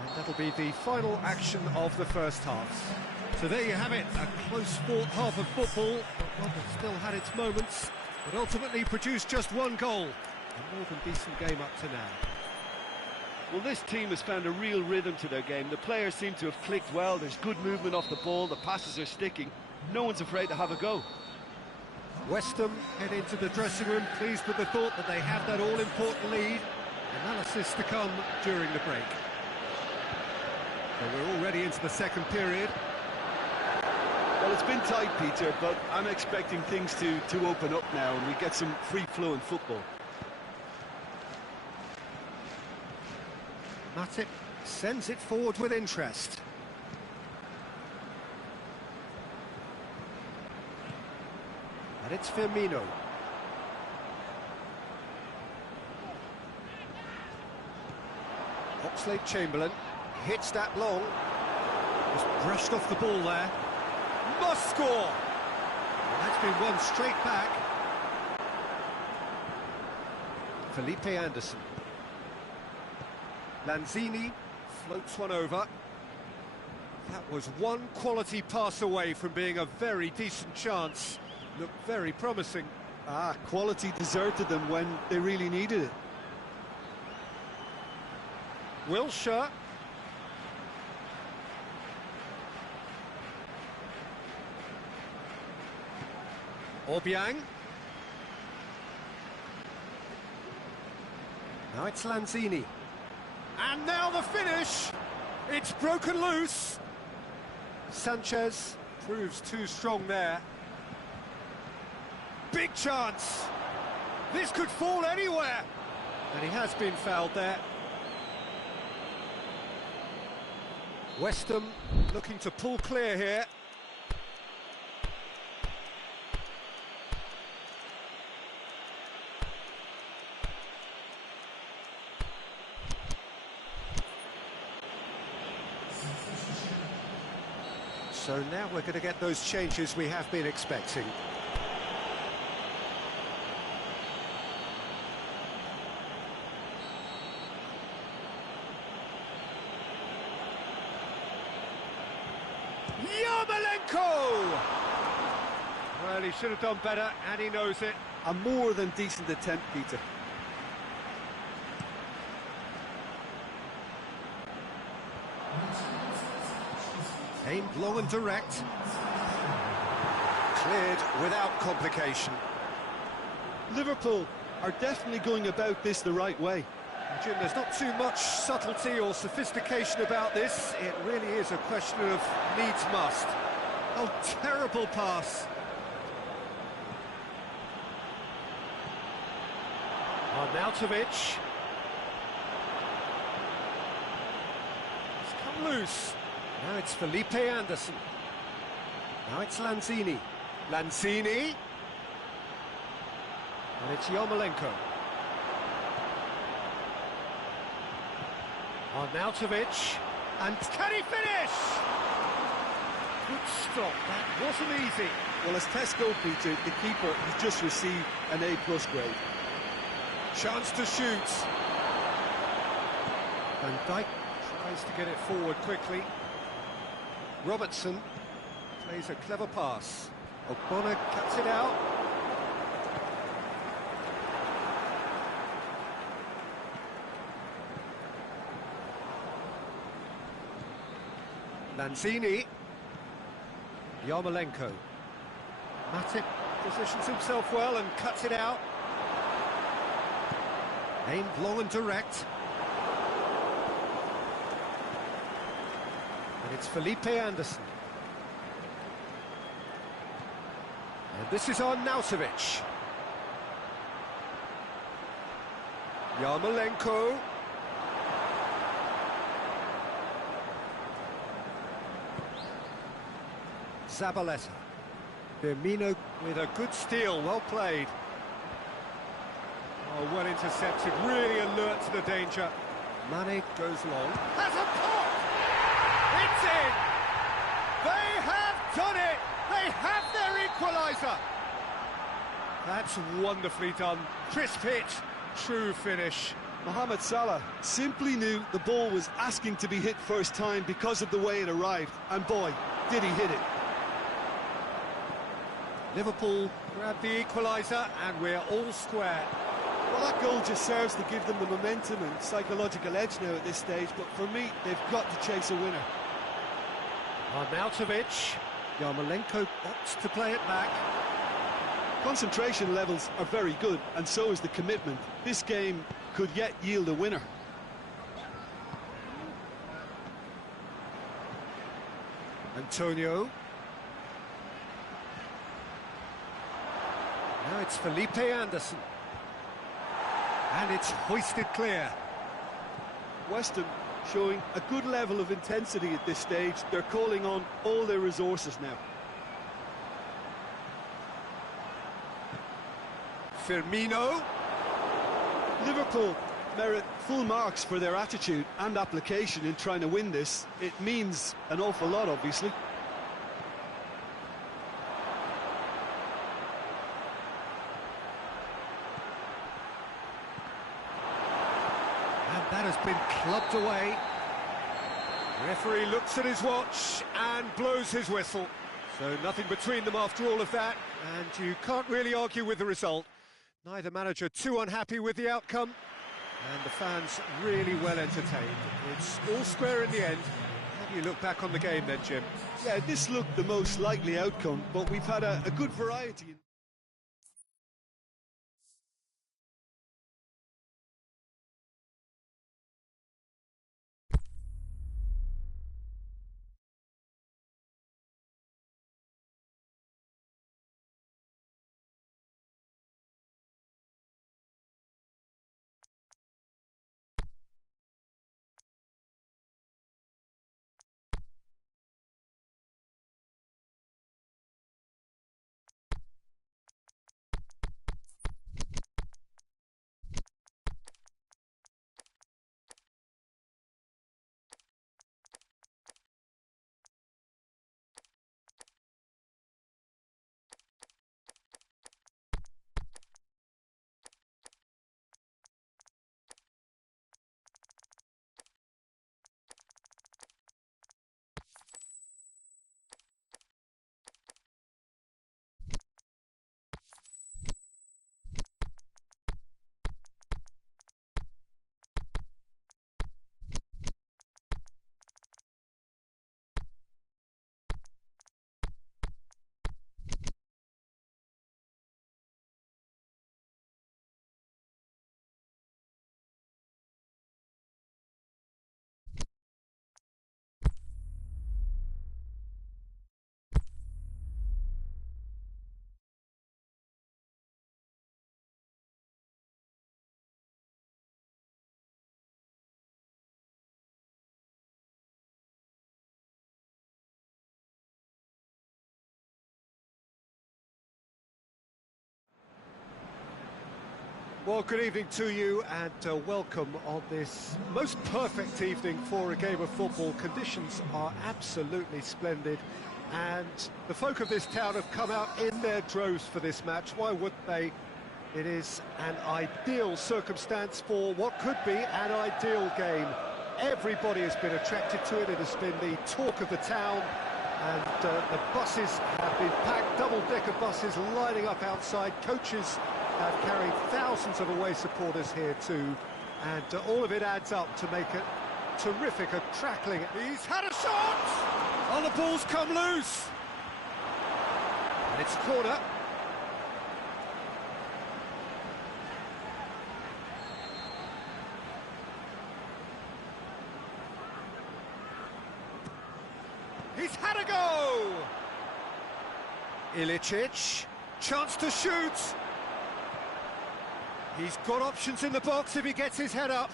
And that'll be the final action of the first half. So there you have it, a close-fought half of football, but one that still had its moments, but ultimately produced just one goal. A more than decent game up to now. Well, this team has found a real rhythm to their game. The players seem to have clicked well. There's good movement off the ball. The passes are sticking. No one's afraid to have a go. West Ham head into the dressing room, pleased with the thought that they have that all-important lead. Analysis to come during the break. So we're already into the second period. Well, it's been tight, Peter, but I'm expecting things to open up now and we get some free-flowing football. Matip sends it forward with interest. And it's Firmino. Oxlade-Chamberlain hits that long. Just brushed off the ball there. Must score! And that's been won straight back. Felipe Anderson. Lanzini floats one over. That was one quality pass away from being a very decent chance. Looked very promising. Quality deserted them when they really needed it. Wilshere. Obiang. Now it's Lanzini. And now the finish! It's broken loose! Sanchez proves too strong there. Big chance! This could fall anywhere! And he has been fouled there. West Ham looking to pull clear here. So now we're going to get those changes we have been expecting. Yarmolenko! Well, he should have done better, and he knows it. A more than decent attempt, Peter. Aimed long and direct. Cleared without complication. Liverpool are definitely going about this the right way. Jim, there's not too much subtlety or sophistication about this. It really is a question of needs must. Oh, terrible pass. Arnautovic. It's come loose. Now it's Felipe Anderson. Now it's Lanzini. Lanzini. And it's Yarmolenko. Arnautovic. And can he finish? Good stop. That wasn't easy. Well, as test goal, Peter, the keeper has just received an A+ grade. Chance to shoot. Van Dijk tries to get it forward quickly. Robertson plays a clever pass. O'Connor cuts it out. Lanzini. Yarmolenko. Matip positions himself well and cuts it out. Aimed long and direct. And it's Felipe Anderson. And this is Arnautovic. Yarmolenko. Zabaleta. Firmino with a good steal, well played. Oh, well intercepted, really alert to the danger. Mane goes long. Has a pop! It's in! They have done it! They have their equaliser! That's wonderfully done. Crisp hit, true finish. Mohamed Salah simply knew the ball was asking to be hit first time because of the way it arrived. And boy, did he hit it. Liverpool grab the equaliser and we're all square. Well, that goal just serves to give them the momentum and psychological edge now at this stage, but for me, they've got to chase a winner. Arnautovic. Yarmolenko opts to play it back. Concentration levels are very good, and so is the commitment. This game could yet yield a winner. Antonio. Now it's Felipe Anderson. And it's hoisted clear. Weston showing a good level of intensity at this stage. They're calling on all their resources now. Firmino. Liverpool merit full marks for their attitude and application in trying to win this. It means an awful lot, obviously. That has been clubbed away. Referee looks at his watch and blows his whistle. So nothing between them after all of that, and you can't really argue with the result. Neither manager too unhappy with the outcome, and the fans really well entertained. It's all square in the end. How do you look back on the game then, Jim? Yeah, this looked the most likely outcome, but we've had a good variety. Well, good evening to you and welcome on this most perfect evening for a game of football. Conditions are absolutely splendid and the folk of this town have come out in their droves for this match. Why wouldn't they? It is an ideal circumstance for what could be an ideal game. Everybody has been attracted to it. It has been the talk of the town and the buses have been packed, double-decker buses lining up outside. Coaches have carried thousands of away supporters here too, and all of it adds up to make it terrific, a crackling. He's had a shot! Oh, the ball's come loose! And it's a corner. He's had a go! Ilicic, chance to shoot! He's got options in the box if he gets his head up.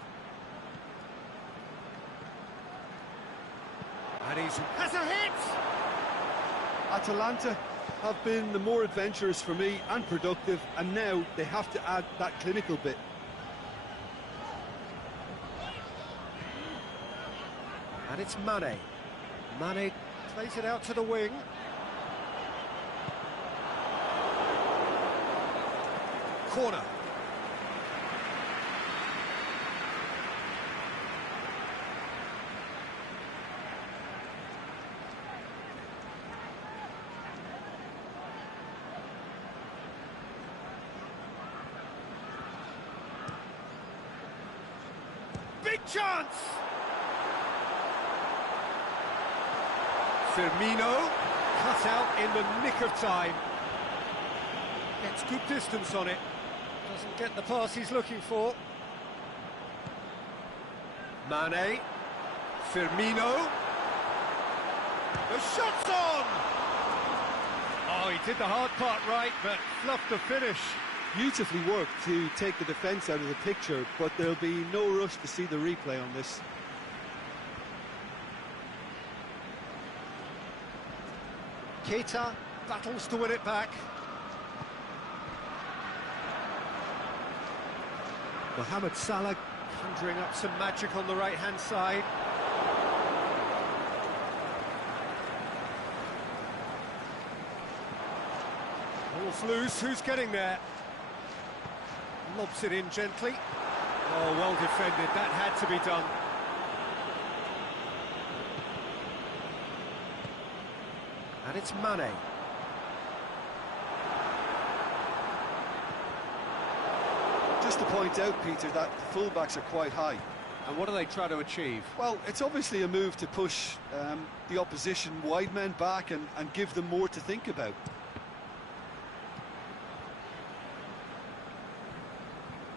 And he has a hit! Atalanta have been the more adventurous for me and productive, and now they have to add that clinical bit. And it's Mane. Mane plays it out to the wing. Corner. Big chance! Firmino, cut out in the nick of time. Gets good distance on it. Doesn't get the pass he's looking for. Mane, Firmino. The shot's on! Oh, he did the hard part right, but fluffed the finish. Beautifully worked to take the defence out of the picture, but there'll be no rush to see the replay on this. Keita battles to win it back. Mohamed Salah conjuring up some magic on the right-hand side. Ball's loose, who's getting there? Lobs it in gently. Oh, well defended, that had to be done. And it's Mane. Just to point out, Peter, that the fullbacks are quite high. And what do they try to achieve? Well, it's obviously a move to push the opposition wide men back and give them more to think about.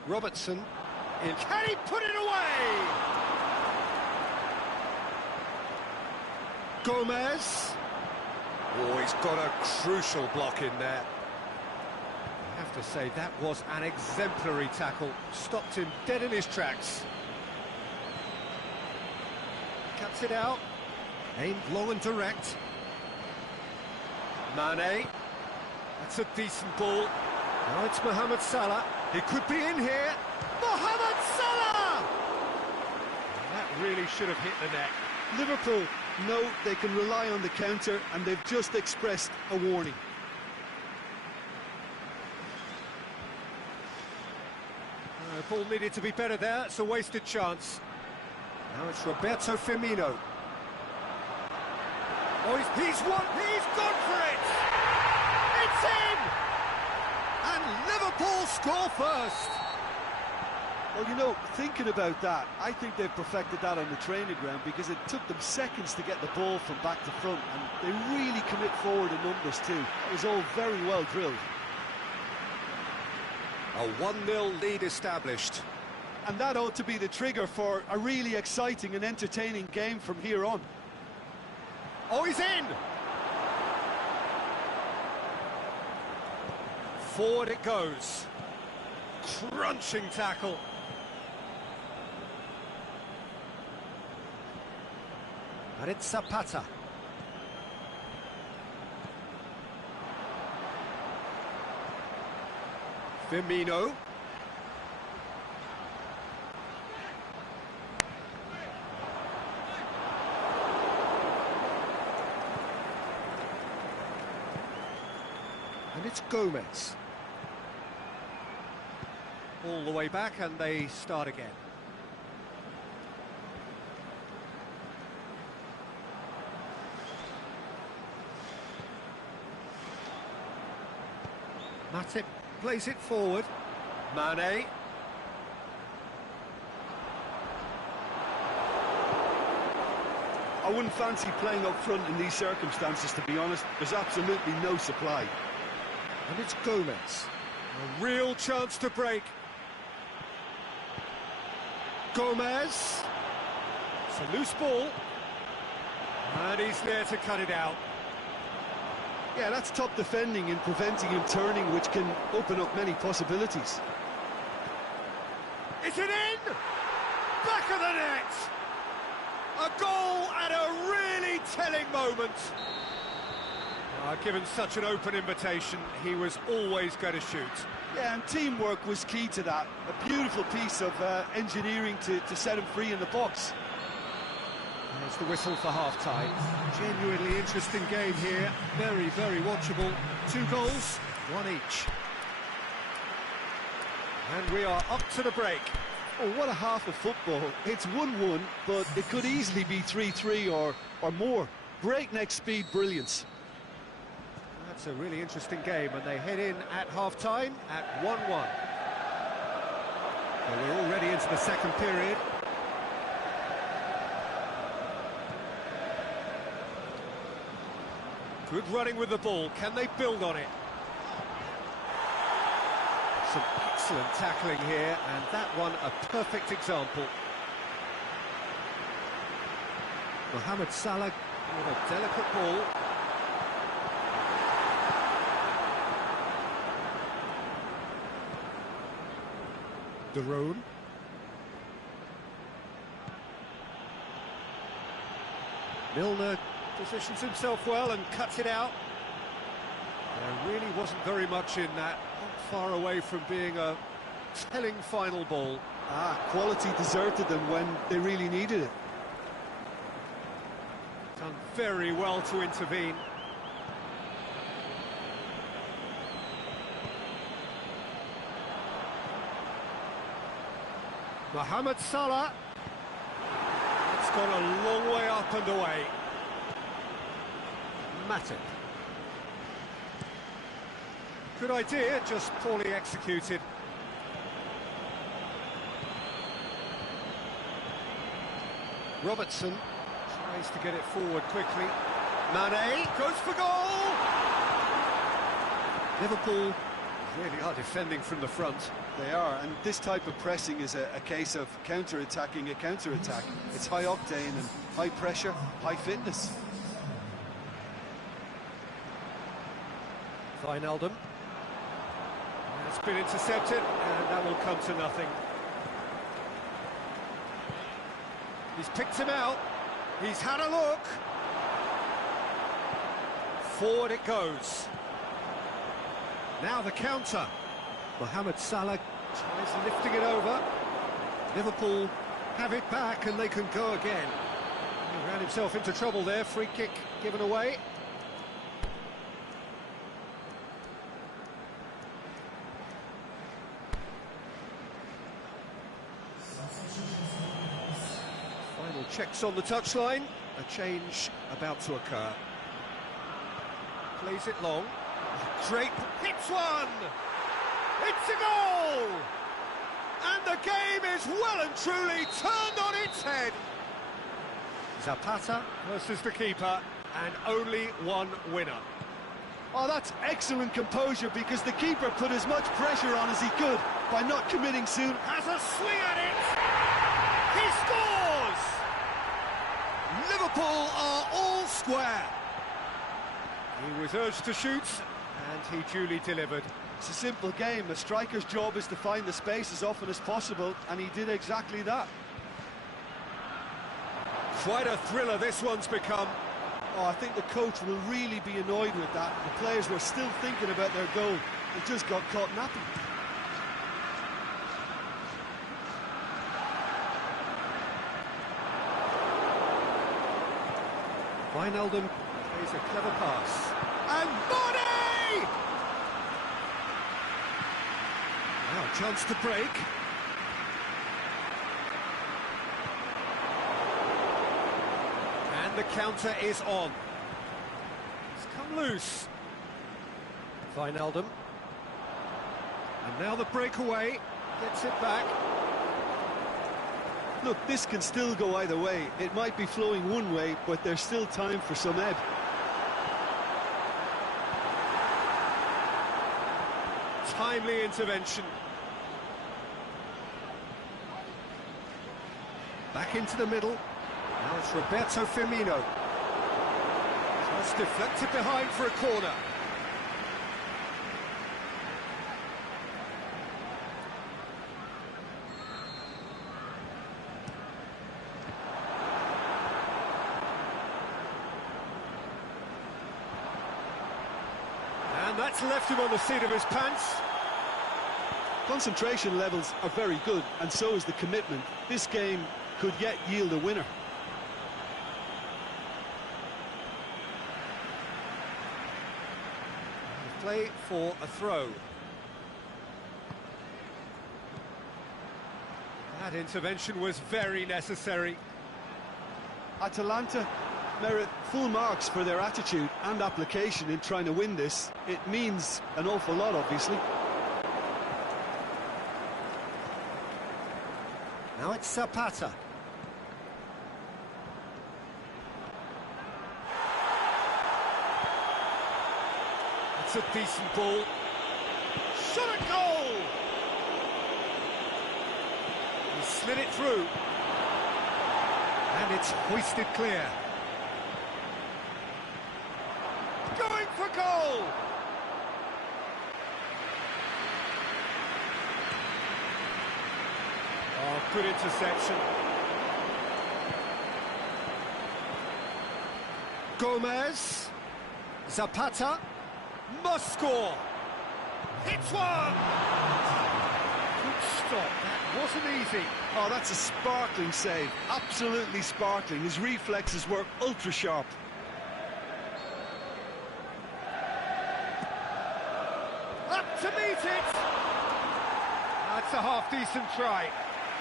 Robertson, can he put it away? Gomez. Oh, he's got a crucial block in there. I have to say, that was an exemplary tackle. Stopped him dead in his tracks. Cuts it out. Aimed long and direct. Mane. That's a decent ball. Now it's Mohamed Salah. He could be in here. Mohamed Salah! That really should have hit the net. Liverpool know they can rely on the counter, and they've just expressed a warning. Ball needed to be better there. It's a wasted chance. Now it's Roberto Firmino. Oh, he's gone for it! It's in! And Liverpool score first! Well, you know, thinking about that, I think they've perfected that on the training ground, because it took them seconds to get the ball from back to front, and they really commit forward in numbers too. It was all very well drilled. A 1-0 lead established. And that ought to be the trigger for a really exciting and entertaining game from here on. Oh, he's in! Forward it goes. Crunching tackle. And it's Zapata. Firmino. it's Gomez. All the way back and they start again. Matip plays it forward. Mane. I wouldn't fancy playing up front in these circumstances, to be honest. There's absolutely no supply. And it's Gomez. A real chance to break. Gomez. It's a loose ball. And he's there to cut it out. Yeah, that's top defending and preventing him turning, which can open up many possibilities. Is it in? Back of the net! A goal at a really telling moment. Given such an open invitation, he was always going to shoot. Yeah, and teamwork was key to that. A beautiful piece of engineering to set him free in the box. There's the whistle for half-time. Genuinely interesting game here. Very, very watchable. 2 goals, 1 each. And we are up to the break. Oh, what a half of football. It's 1-1, but it could easily be 3-3 or more. Breakneck speed brilliance. That's a really interesting game, and they head in at half-time at 1-1. Well, we're already into the second period. Good running with the ball. Can they build on it? Some excellent tackling here, and that one a perfect example. Mohamed Salah with a delicate ball. De Roon. Milner positions himself well and cuts it out. There really wasn't very much in that, not far away from being a telling final ball. Quality deserted them when they really needed it. Done very well to intervene. Mohamed Salah. It's gone a long way up and away. Matip. Good idea, just poorly executed. Robertson tries to get it forward quickly. Mane goes for goal! Liverpool really are defending from the front. They are, and this type of pressing is a case of counter-attacking a counter-attack. It's high octane and high pressure, high fitness. Wijnaldum. It's been intercepted, and that will come to nothing. He's picked him out. He's had a look. Forward it goes. Now the counter. Mohamed Salah tries lifting it over. Liverpool have it back and they can go again. He ran himself into trouble there. Free kick given away. Final checks on the touchline. A change about to occur. Plays it long. Drake hits one! It's a goal! And the game is well and truly turned on its head. Zapata versus the keeper, and only one winner. Oh, that's excellent composure, because the keeper put as much pressure on as he could by not committing soon. Has a swing at it! He scores! Liverpool are all square. He was urged to shoot, and he duly delivered. It's a simple game. A striker's job is to find the space as often as possible, and he did exactly that. Quite a thriller this one's become. Oh, I think the coach will really be annoyed with that. The players were still thinking about their goal and just got caught napping. Wijnaldum plays a clever pass. And Mane! Chance to break. And the counter is on. It's come loose. Wijnaldum. And now the breakaway. Gets it back. Look, this can still go either way. It might be flowing one way, but there's still time for some ebb. Timely intervention. Back into the middle. Now it's Roberto Firmino. Just deflected behind for a corner. And that's left him on the seat of his pants. Concentration levels are very good, and so is the commitment. This game could yet yield a winner. Play for a throw. That intervention was very necessary. Atalanta merit full marks for their attitude and application in trying to win this. It means an awful lot, obviously. Now it's Zapata. It's a decent ball. Shot at goal! He slid it through. And it's hoisted clear. Going for goal! Oh, good interception. Gomez. Zapata. Must score. Hits one! Good stop. That wasn't easy. Oh, that's a sparkling save. Absolutely sparkling. His reflexes were ultra sharp. Up to meet it! That's a half-decent try.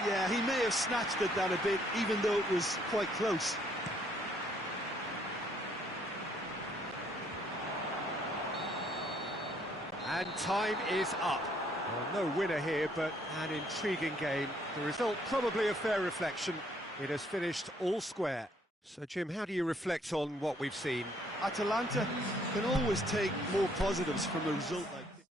Yeah, he may have snatched at that a bit, even though it was quite close. And time is up. Well, no winner here, but an intriguing game. The result probably a fair reflection. It has finished all square. So, Jim, how do you reflect on what we've seen? Atalanta can always take more positives from a result like this.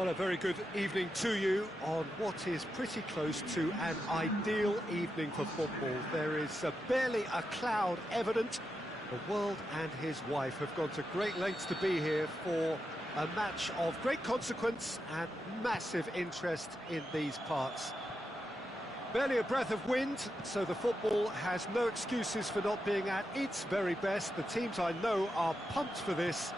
Well, a very good evening to you on what is pretty close to an ideal evening for football. There is barely a cloud evident. The world and his wife have gone to great lengths to be here for a match of great consequence and massive interest in these parts. Barely a breath of wind, so the football has no excuses for not being at its very best. The teams I know are pumped for this.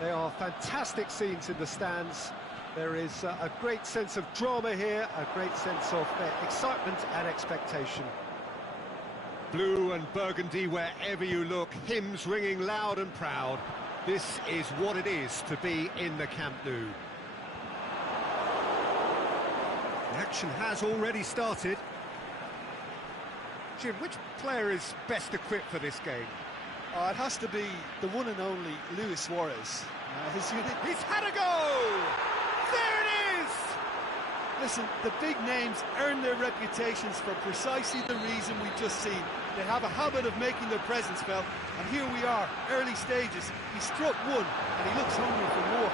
They are fantastic scenes in the stands. There is a great sense of drama here, a great sense of excitement and expectation. Blue and burgundy wherever you look, hymns ringing loud and proud. This is what it is to be in the Camp Nou. The action has already started. Jim, which player is best equipped for this game? It has to be the one and only Luis Suarez. He's had a go! There it is! Listen, the big names earn their reputations for precisely the reason we've just seen. They have a habit of making their presence felt, and here we are, early stages. He struck one, and he looks hungry for more.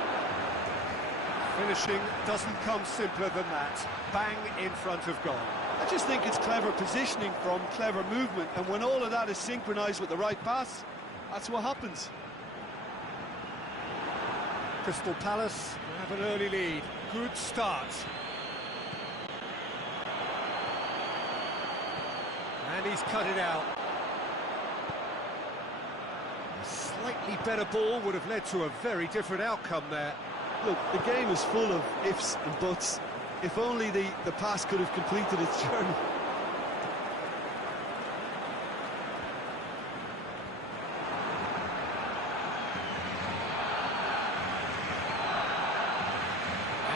Finishing doesn't come simpler than that. Bang in front of goal. I just think it's clever positioning from clever movement, and when all of that is synchronised with the right pass, that's what happens. Crystal Palace have an early lead. Good start. And he's cut it out. A slightly better ball would have led to a very different outcome there. Look, the game is full of ifs and buts. If only the pass could have completed its journey.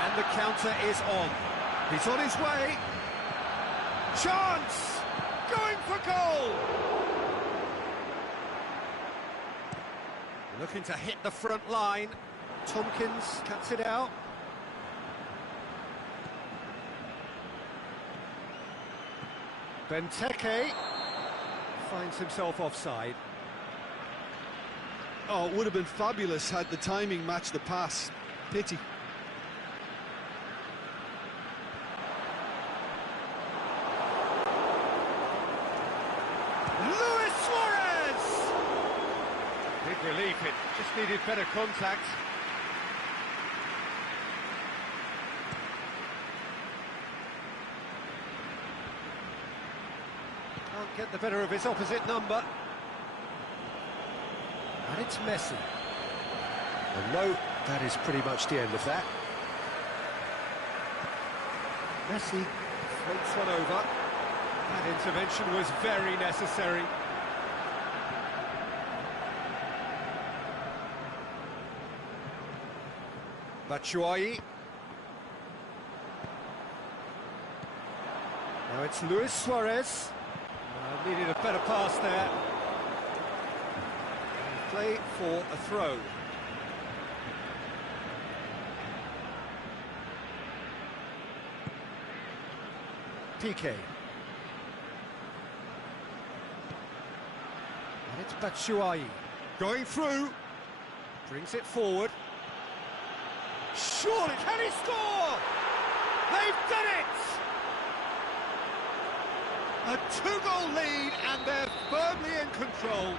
And the counter is on. He's on his way. Chance! Going for goal! Looking to hit the front line. Tompkins cuts it out. Benteke finds himself offside. Oh, it would have been fabulous had the timing matched the pass. Pity. Luis Suarez! Big relief, it just needed better contact. Can't get the better of his opposite number. And it's Messi. And no, that is pretty much the end of that. Messi floats one over. That intervention was very necessary. Batshuayi. Now it's Luis Suarez. Needed a better pass there. And play for a throw. PK. And it's Batshuayi. Going through. Brings it forward. Surely, can he score? They've done it! A two-goal lead, and they're firmly in control.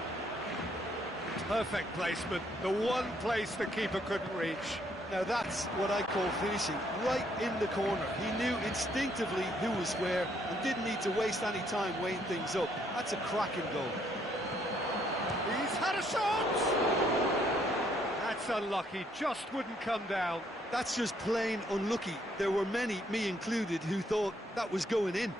Perfect placement, the one place the keeper couldn't reach. Now that's what I call finishing, right in the corner. He knew instinctively who was where and didn't need to waste any time weighing things up. That's a cracking goal. He's had a shot! That's unlucky, just wouldn't come down. That's just plain unlucky. There were many, me included, who thought that was going in.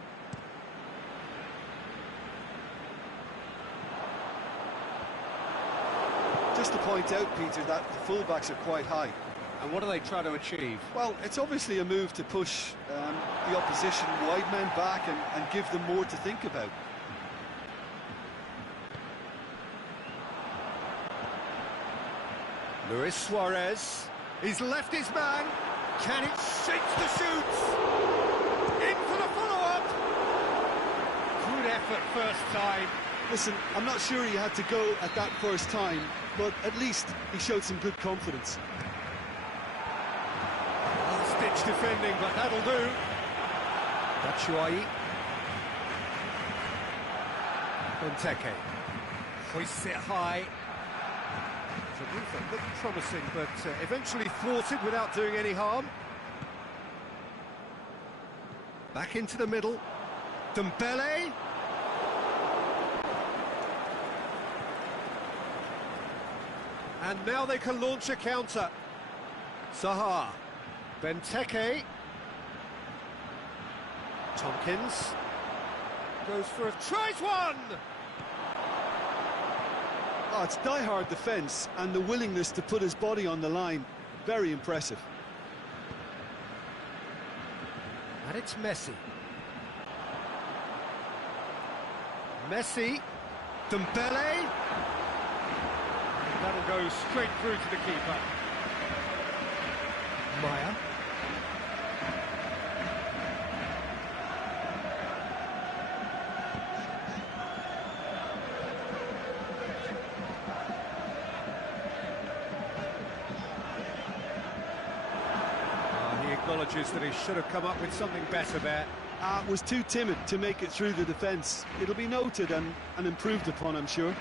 Just to point out, Peter, that the fullbacks are quite high. And what do they try to achieve? Well, it's obviously a move to push the opposition wide men back and give them more to think about. Luis Suarez, he's left his man. Can it shakes the shoots? In for the follow-up. Good effort first time. Listen, I'm not sure he had to go at that first time, but at least he showed some good confidence. Last ditch defending, but that'll do. Batshuayi. Benteke. Hoists it high. The move that looked promising, but eventually thwarted without doing any harm. Back into the middle. Dembele. And now they can launch a counter. Zaha. Benteke. Tompkins. Goes for a... tries one! Oh, it's die-hard defence and the willingness to put his body on the line. Very impressive. And it's Messi. Messi. Dembele. That'll go straight through to the keeper. Maya. He acknowledges that he should have come up with something better there. Was too timid to make it through the defence. It'll be noted and improved upon, I'm sure.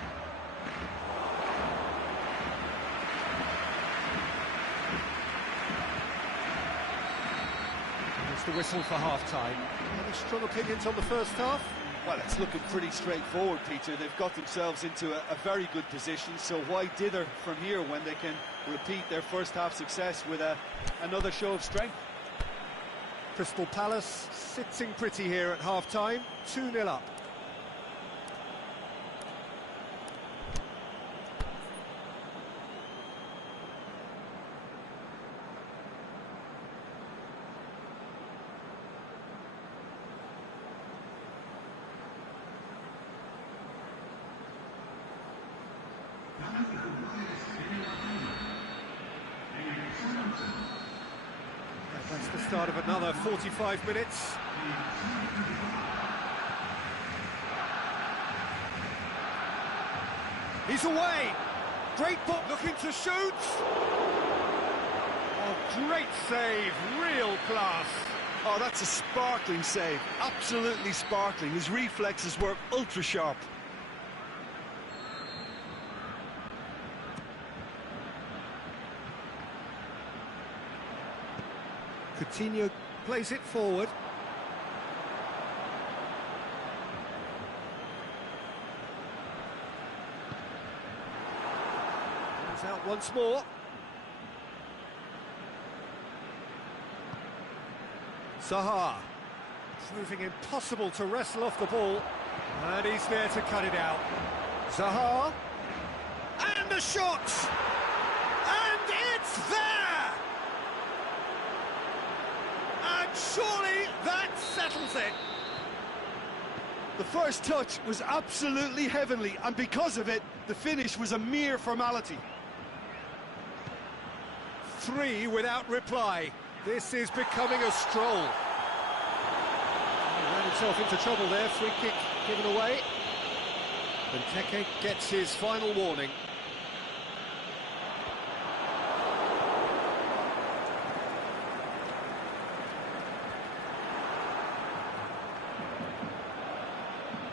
The whistle for half-time. Any strong opinions on the first half? Well, it's looking pretty straightforward, Peter. They've got themselves into a very good position, so why dither from here when they can repeat their first half success with another show of strength? Crystal Palace sitting pretty here at half-time, 2-0 up. That's the start of another 45 minutes. He's away! Great ball, looking to shoot! Oh, great save, real class! Oh, that's a sparkling save, absolutely sparkling. His reflexes were ultra-sharp. Coutinho plays it forward. Comes out once more. Zaha. Proving impossible to wrestle off the ball. And he's there to cut it out. Zaha. And the shot! And it's there! Surely that settles it. The first touch was absolutely heavenly, and because of it, the finish was a mere formality. 3 without reply. This is becoming a stroll. He ran himself into trouble there. Free kick given away. Benteke gets his final warning.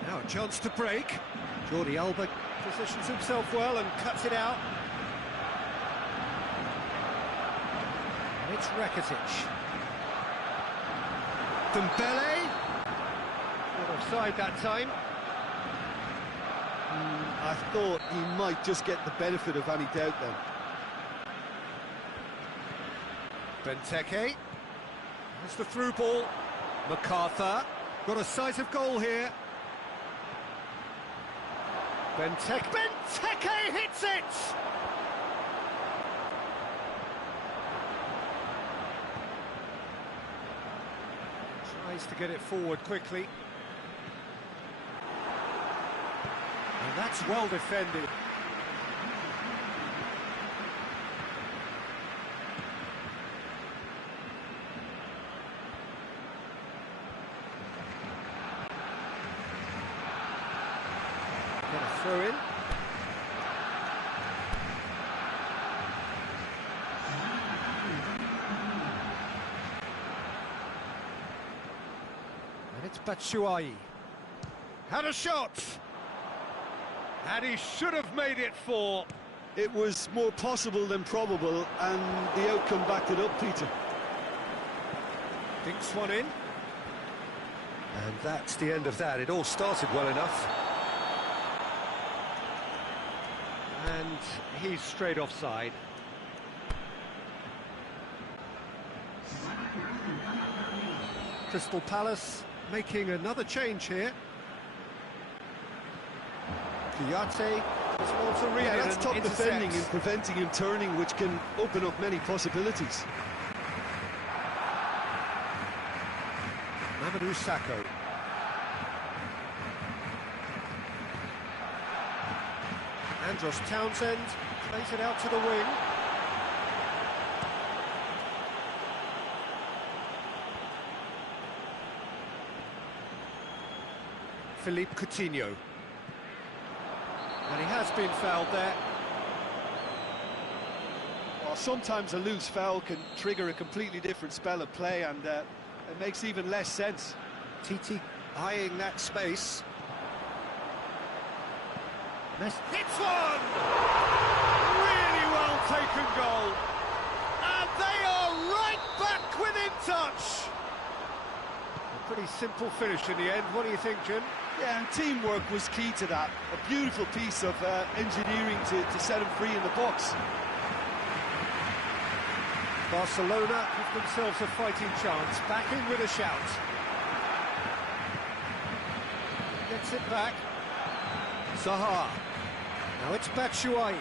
Now a chance to break. Jordi Alba positions himself well and cuts it out. And it's Rakitic. Dembele. Not offside that time. I thought he might just get the benefit of any doubt then. Benteke. That's the through ball. MacArthur. Got a sight of goal here. Benteke hits it! Tries to get it forward quickly. And that's well defended. Throw in. Batshuayi. Had a shot! And he should have made it 4. It was more possible than probable, and the outcome backed it up, Peter. Dinks one in. And that's the end of that. It all started well enough. And he's straight offside. Crystal Palace making another change here. Kouyaté does well to read it. That's top intercepts. defending and preventing him turning, which can open up many possibilities. Mamadou Sakho. Andros Townsend plays it out to the wing. Philippe Coutinho. And he has been fouled there. Well, sometimes a loose foul can trigger a completely different spell of play, and it makes even less sense. Titi eyeing that space. Hits one! Really well taken goal. And they are right back within touch. A pretty simple finish in the end. What do you think, Jim? Yeah, and teamwork was key to that. A beautiful piece of engineering to set him free in the box. Barcelona give themselves a fighting chance. Back in with a shout. Gets it back. Zaha. Now it's Batshuayi.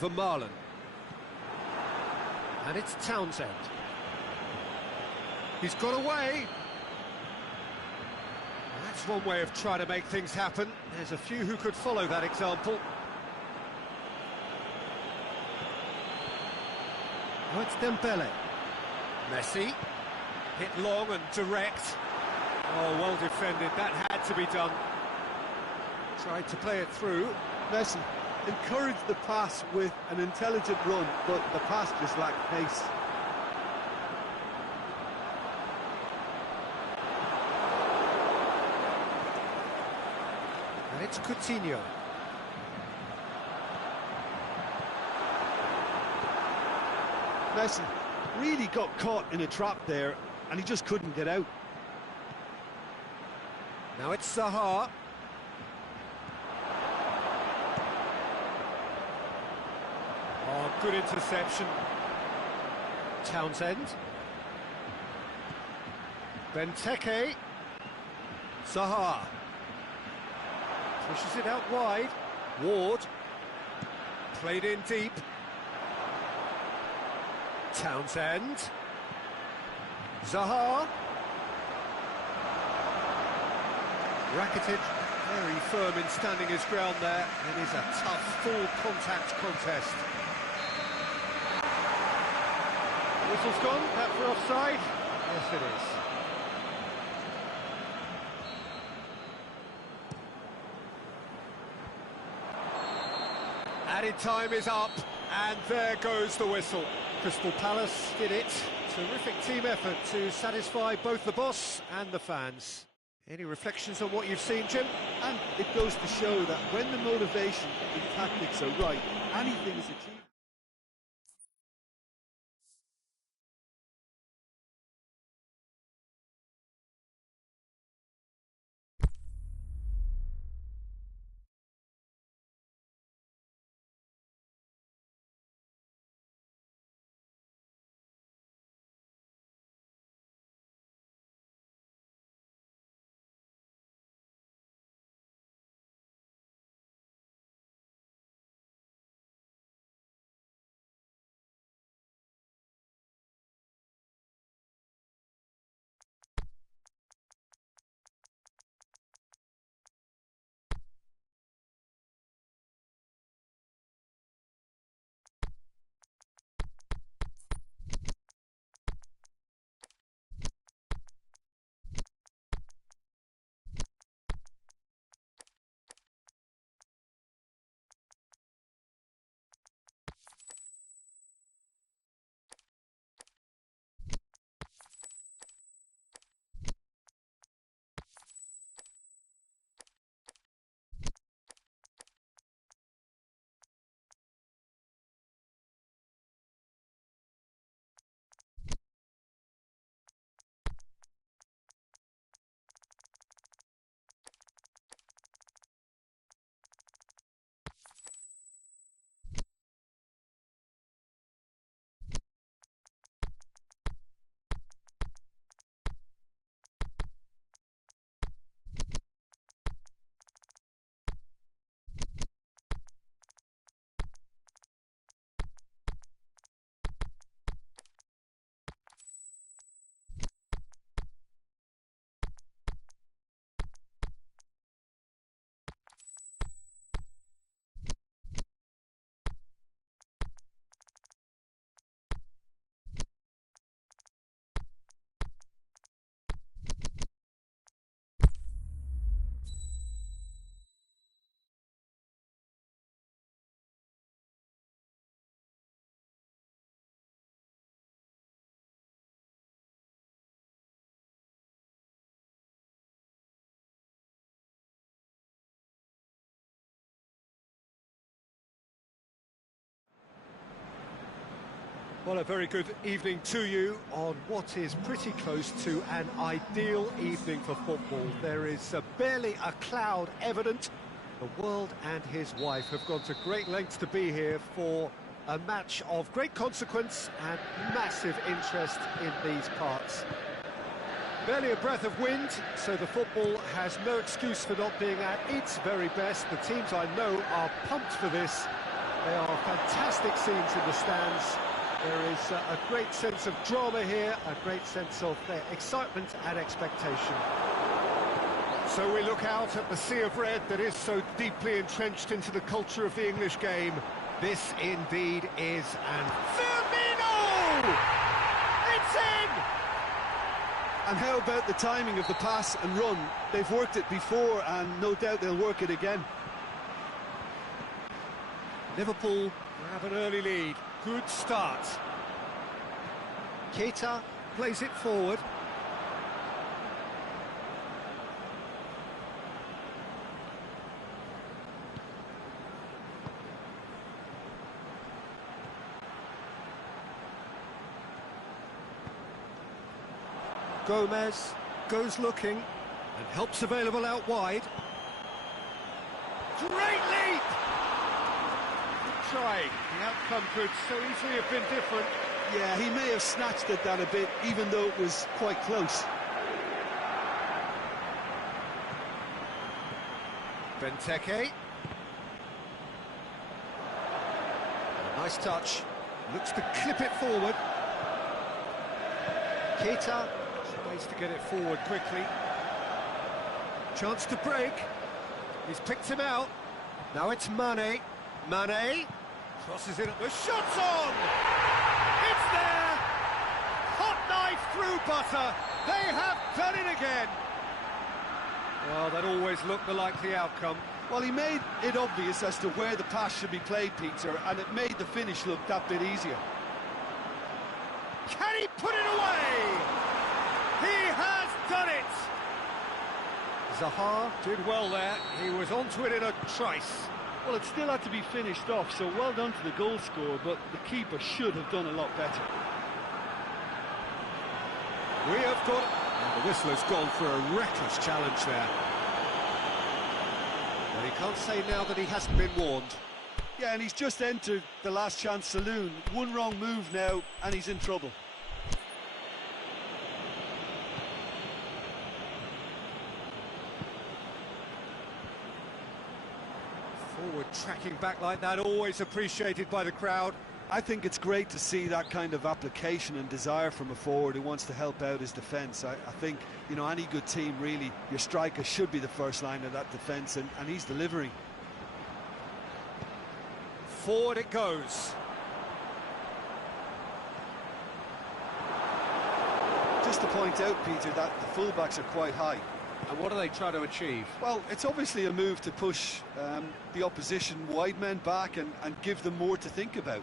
Vermaelen. And it's Townsend. He's got away. That's one way of trying to make things happen. There's a few who could follow that example. Now it's Dembele. Messi. Hit long and direct. Oh, well defended. That had to be done. Tried to play it through. Messi encouraged the pass with an intelligent run, but the pass just lacked pace. And it's Coutinho. Messi really got caught in a trap there, and he just couldn't get out. Now it's Zaha. Oh, good interception. Townsend. Benteke. Zaha. Pushes it out wide. Ward. Played in deep. Townsend. Zaha. Rakitic very firm in standing his ground there. It is a tough full contact contest. Whistle's gone, that for offside? Yes, it is. Added time is up, and there goes the whistle. Crystal Palace did it. Terrific team effort to satisfy both the boss and the fans. Any reflections on what you've seen, Jim? And it goes to show that when the motivation and tactics are right, anything is achieved. Well, a very good evening to you on what is pretty close to an ideal evening for football. There is barely a cloud evident. The world and his wife have gone to great lengths to be here for a match of great consequence and massive interest in these parts. Barely a breath of wind, so the football has no excuse for not being at its very best. The teams I know are pumped for this. There are fantastic scenes in the stands. There is a great sense of drama here, a great sense of excitement and expectation. So we look out at the sea of red that is so deeply entrenched into the culture of the English game. This indeed is an Firmino! It's in! And how about the timing of the pass and run? They've worked it before and no doubt they'll work it again. Liverpool have an early lead. Good start. Keita plays it forward. Gomez goes looking and helps available out wide. Great leap! Good try. The outcome could so easily have been different. Yeah, he may have snatched at that a bit, even though it was quite close. Benteke. Nice touch. Looks to clip it forward. Keita. Ways to get it forward quickly. Chance to break. He's picked him out. Now it's Mane. Mane crosses it up. The shot's on! It's there! Hot knife through butter. They have done it again. Well, that always looked the likely outcome. Well, he made it obvious as to where the pass should be played, Peter, and it made the finish look that bit easier. Can he put it away? He has done it! Zaha did well there. He was onto it in a trice. Well, it still had to be finished off, so well done to the goal scorer, but the keeper should have done a lot better. We have got... And the whistle has gone for a reckless challenge there. Well, he can't say now that he hasn't been warned. Yeah, and he's just entered the last chance saloon. One wrong move now, and he's in trouble. Forward tracking back like that, always appreciated by the crowd. I think it's great to see that kind of application and desire from a forward who wants to help out his defence. I think, you know, any good team, really, your striker should be the first line of that defence, and he's delivering. Forward it goes. Just to point out, Peter, that the fullbacks are quite high. And what are they trying to achieve? Well, it's obviously a move to push the opposition wide men back and give them more to think about.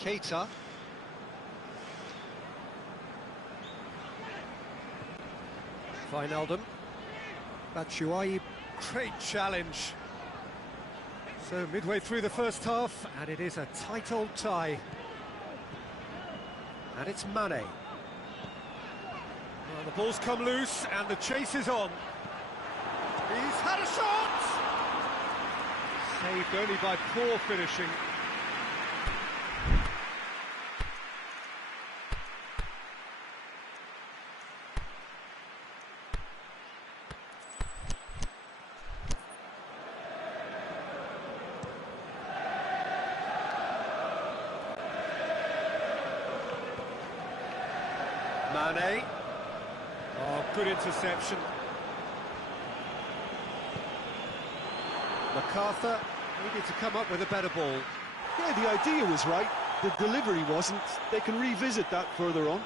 Keita. Wijnaldum. Batshuayi. Great challenge. So midway through the first half, and it is a tight old tie. And it's Mane. Well, the ball's come loose and the chase is on. He's had a shot! Saved only by poor finishing. Mane. Oh, good interception. MacArthur needed to come up with a better ball. Yeah, the idea was right. The delivery wasn't. They can revisit that further on.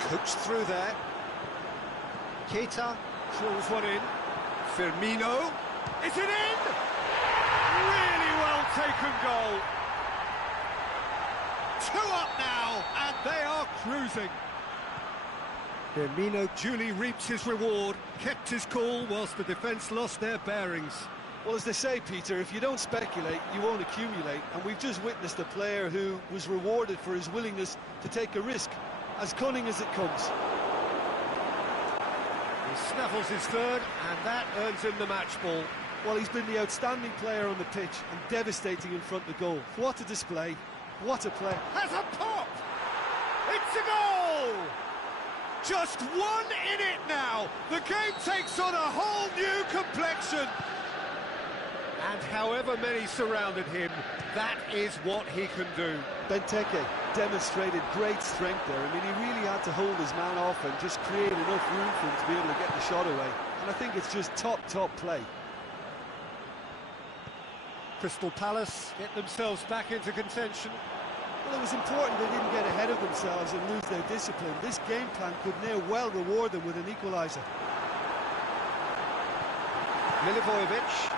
Coached through there. Keita drills one in. Firmino. Is it in? Really well taken goal. 2 up now, and they are cruising. Firmino duly reaps his reward, kept his cool whilst the defence lost their bearings. Well, as they say, Peter, if you don't speculate, you won't accumulate. And we've just witnessed a player who was rewarded for his willingness to take a risk, as cunning as it comes. He snaffles his third, and that earns him the match ball. Well, he's been the outstanding player on the pitch and devastating in front of goal. What a display, what a play. Has a pop! It's a goal! Just one in it now. The game takes on a whole new complexion. And however many surrounded him, that is what he can do. Benteke demonstrated great strength there. I mean, he really had to hold his man off and just create enough room for him to be able to get the shot away. And I think it's just top play. Crystal Palace get themselves back into contention. Well, it was important they didn't get ahead of themselves and lose their discipline. This game plan could near well reward them with an equaliser. Milivojevic.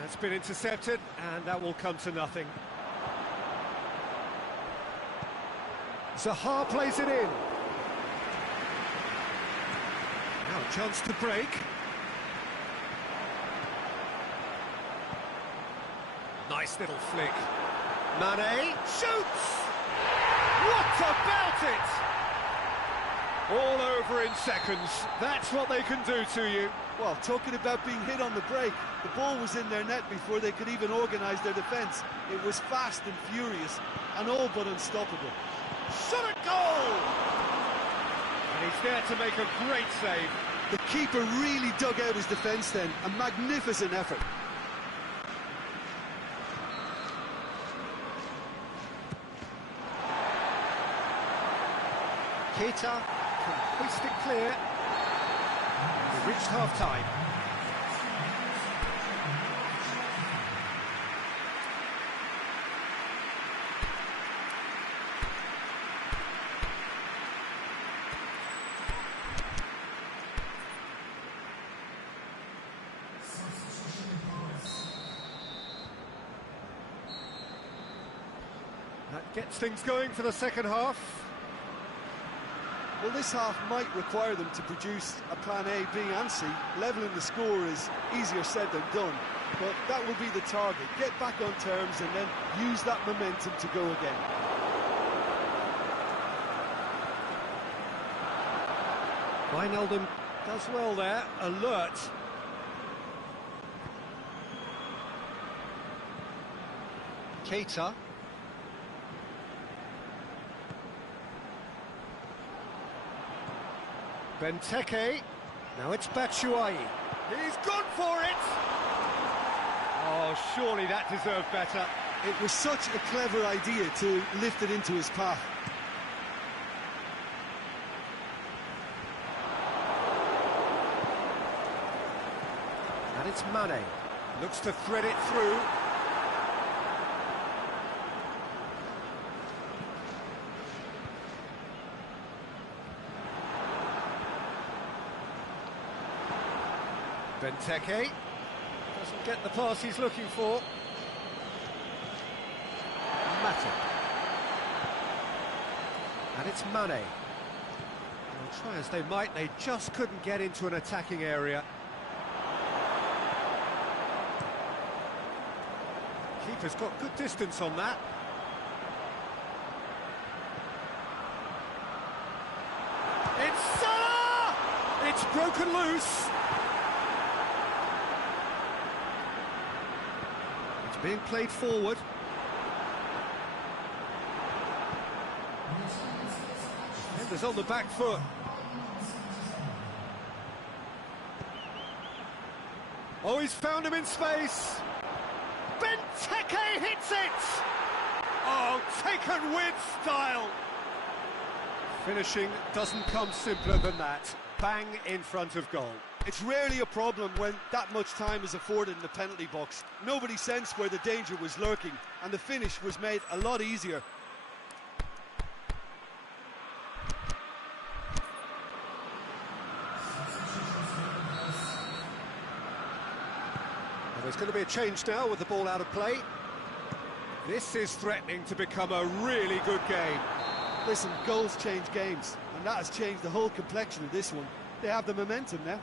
That's been intercepted, and that will come to nothing. Zaha plays it in. Now a chance to break. Nice little flick. Mane shoots! What about it? All over in seconds. That's what they can do to you. Well, talking about being hit on the break, the ball was in their net before they could even organise their defence. It was fast and furious, and all but unstoppable. Shot at goal! And he's there to make a great save. The keeper really dug out his defence then. A magnificent effort. Keita can hoist it clear. We've reached half-time. That gets things going for the second half. Well, this half might require them to produce a plan A, B and C. Levelling the score is easier said than done, but that will be the target. Get back on terms and then use that momentum to go again. Wijnaldum does well there, alert. Keita. Benteke, now it's Batshuayi. He's gone for it! Oh, surely that deserved better. It was such a clever idea to lift it into his path. And it's Mane, looks to thread it through. Benteke doesn't get the pass he's looking for. Matip. And it's Mane. Well, try as they might, they just couldn't get into an attacking area. Keeper's got good distance on that. It's Salah! It's broken loose. Being played forward. Defenders on the back foot. Oh, he's found him in space. Benteke hits it! Oh, taken with style. Finishing doesn't come simpler than that. Bang in front of goal. It's rarely a problem when that much time is afforded in the penalty box. Nobody sensed where the danger was lurking, and the finish was made a lot easier. Well, there's going to be a change now with the ball out of play. This is threatening to become a really good game. Listen, goals change games, And that has changed the whole complexion of this one. They have the momentum now.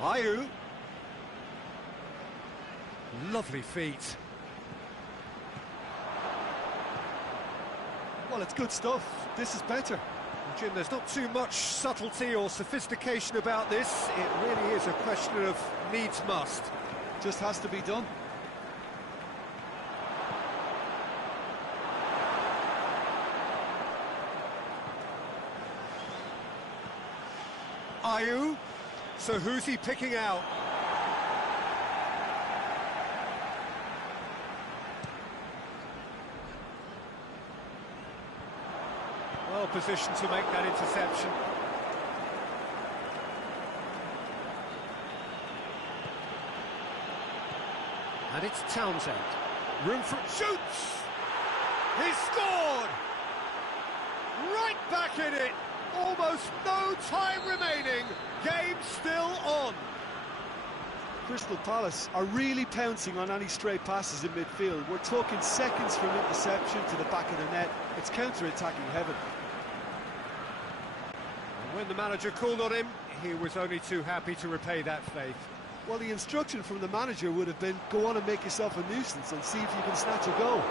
Ayew. Lovely feet. Well, it's good stuff. This is better. Jim, there's not too much subtlety or sophistication about this. It really is a question of needs must. Just has to be done. Ayew. So who's he picking out? Well positioned to make that interception. And it's Townsend. Room for... Shoots! He's scored! Right back in it! Almost no time remaining. Game still on. Crystal Palace are really pouncing on any stray passes in midfield. We're talking seconds from interception to the back of the net. It's counter-attacking heaven. And when the manager called on him, he was only too happy to repay that faith. Well, the instruction from the manager would have been, go on and make yourself a nuisance and see if you can snatch a goal.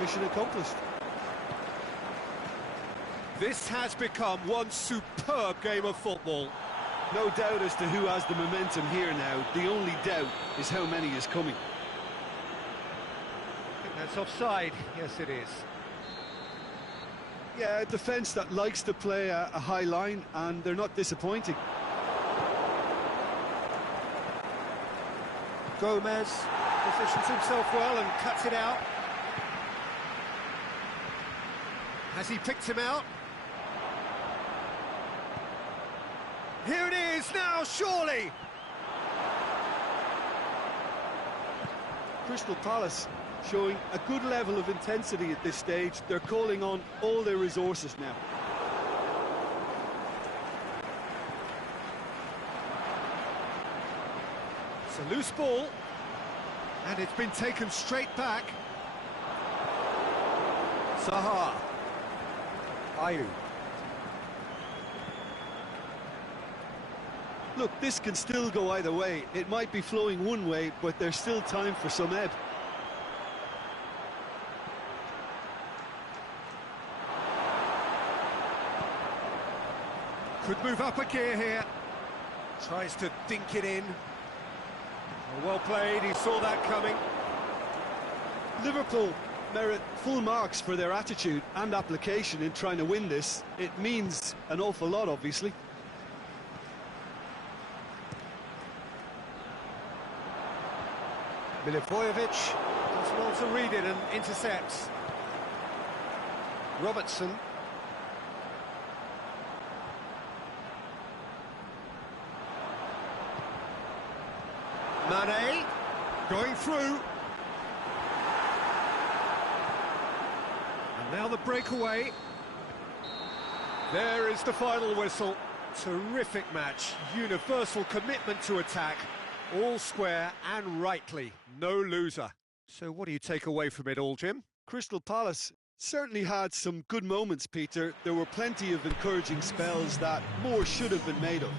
Mission accomplished. This has become one superb game of football. No doubt as to who has the momentum here now. The only doubt is how many is coming. I think that's offside. Yes, it is. Yeah, a defence that likes to play a high line, and they're not disappointing. Gomez positions himself well and cuts it out. Has he picked him out? Here it is now, surely! Crystal Palace showing a good level of intensity at this stage. They're calling on all their resources now. It's a loose ball, and it's been taken straight back. Zaha. Ayew. Look, this can still go either way. It might be flowing one way, but there's still time for some ebb. Could move up a gear here. Tries to dink it in. Well played, he saw that coming. Liverpool merit full marks for their attitude and application in trying to win this. It means an awful lot, obviously. Milivojevic does well to read it and intercepts. Robertson. Mane going through. And now the breakaway. There is the final whistle. Terrific match. Universal commitment to attack. All square and rightly, no loser. So what do you take away from it all, Jim? Crystal Palace certainly had some good moments, Peter. There were plenty of encouraging spells that more should have been made of.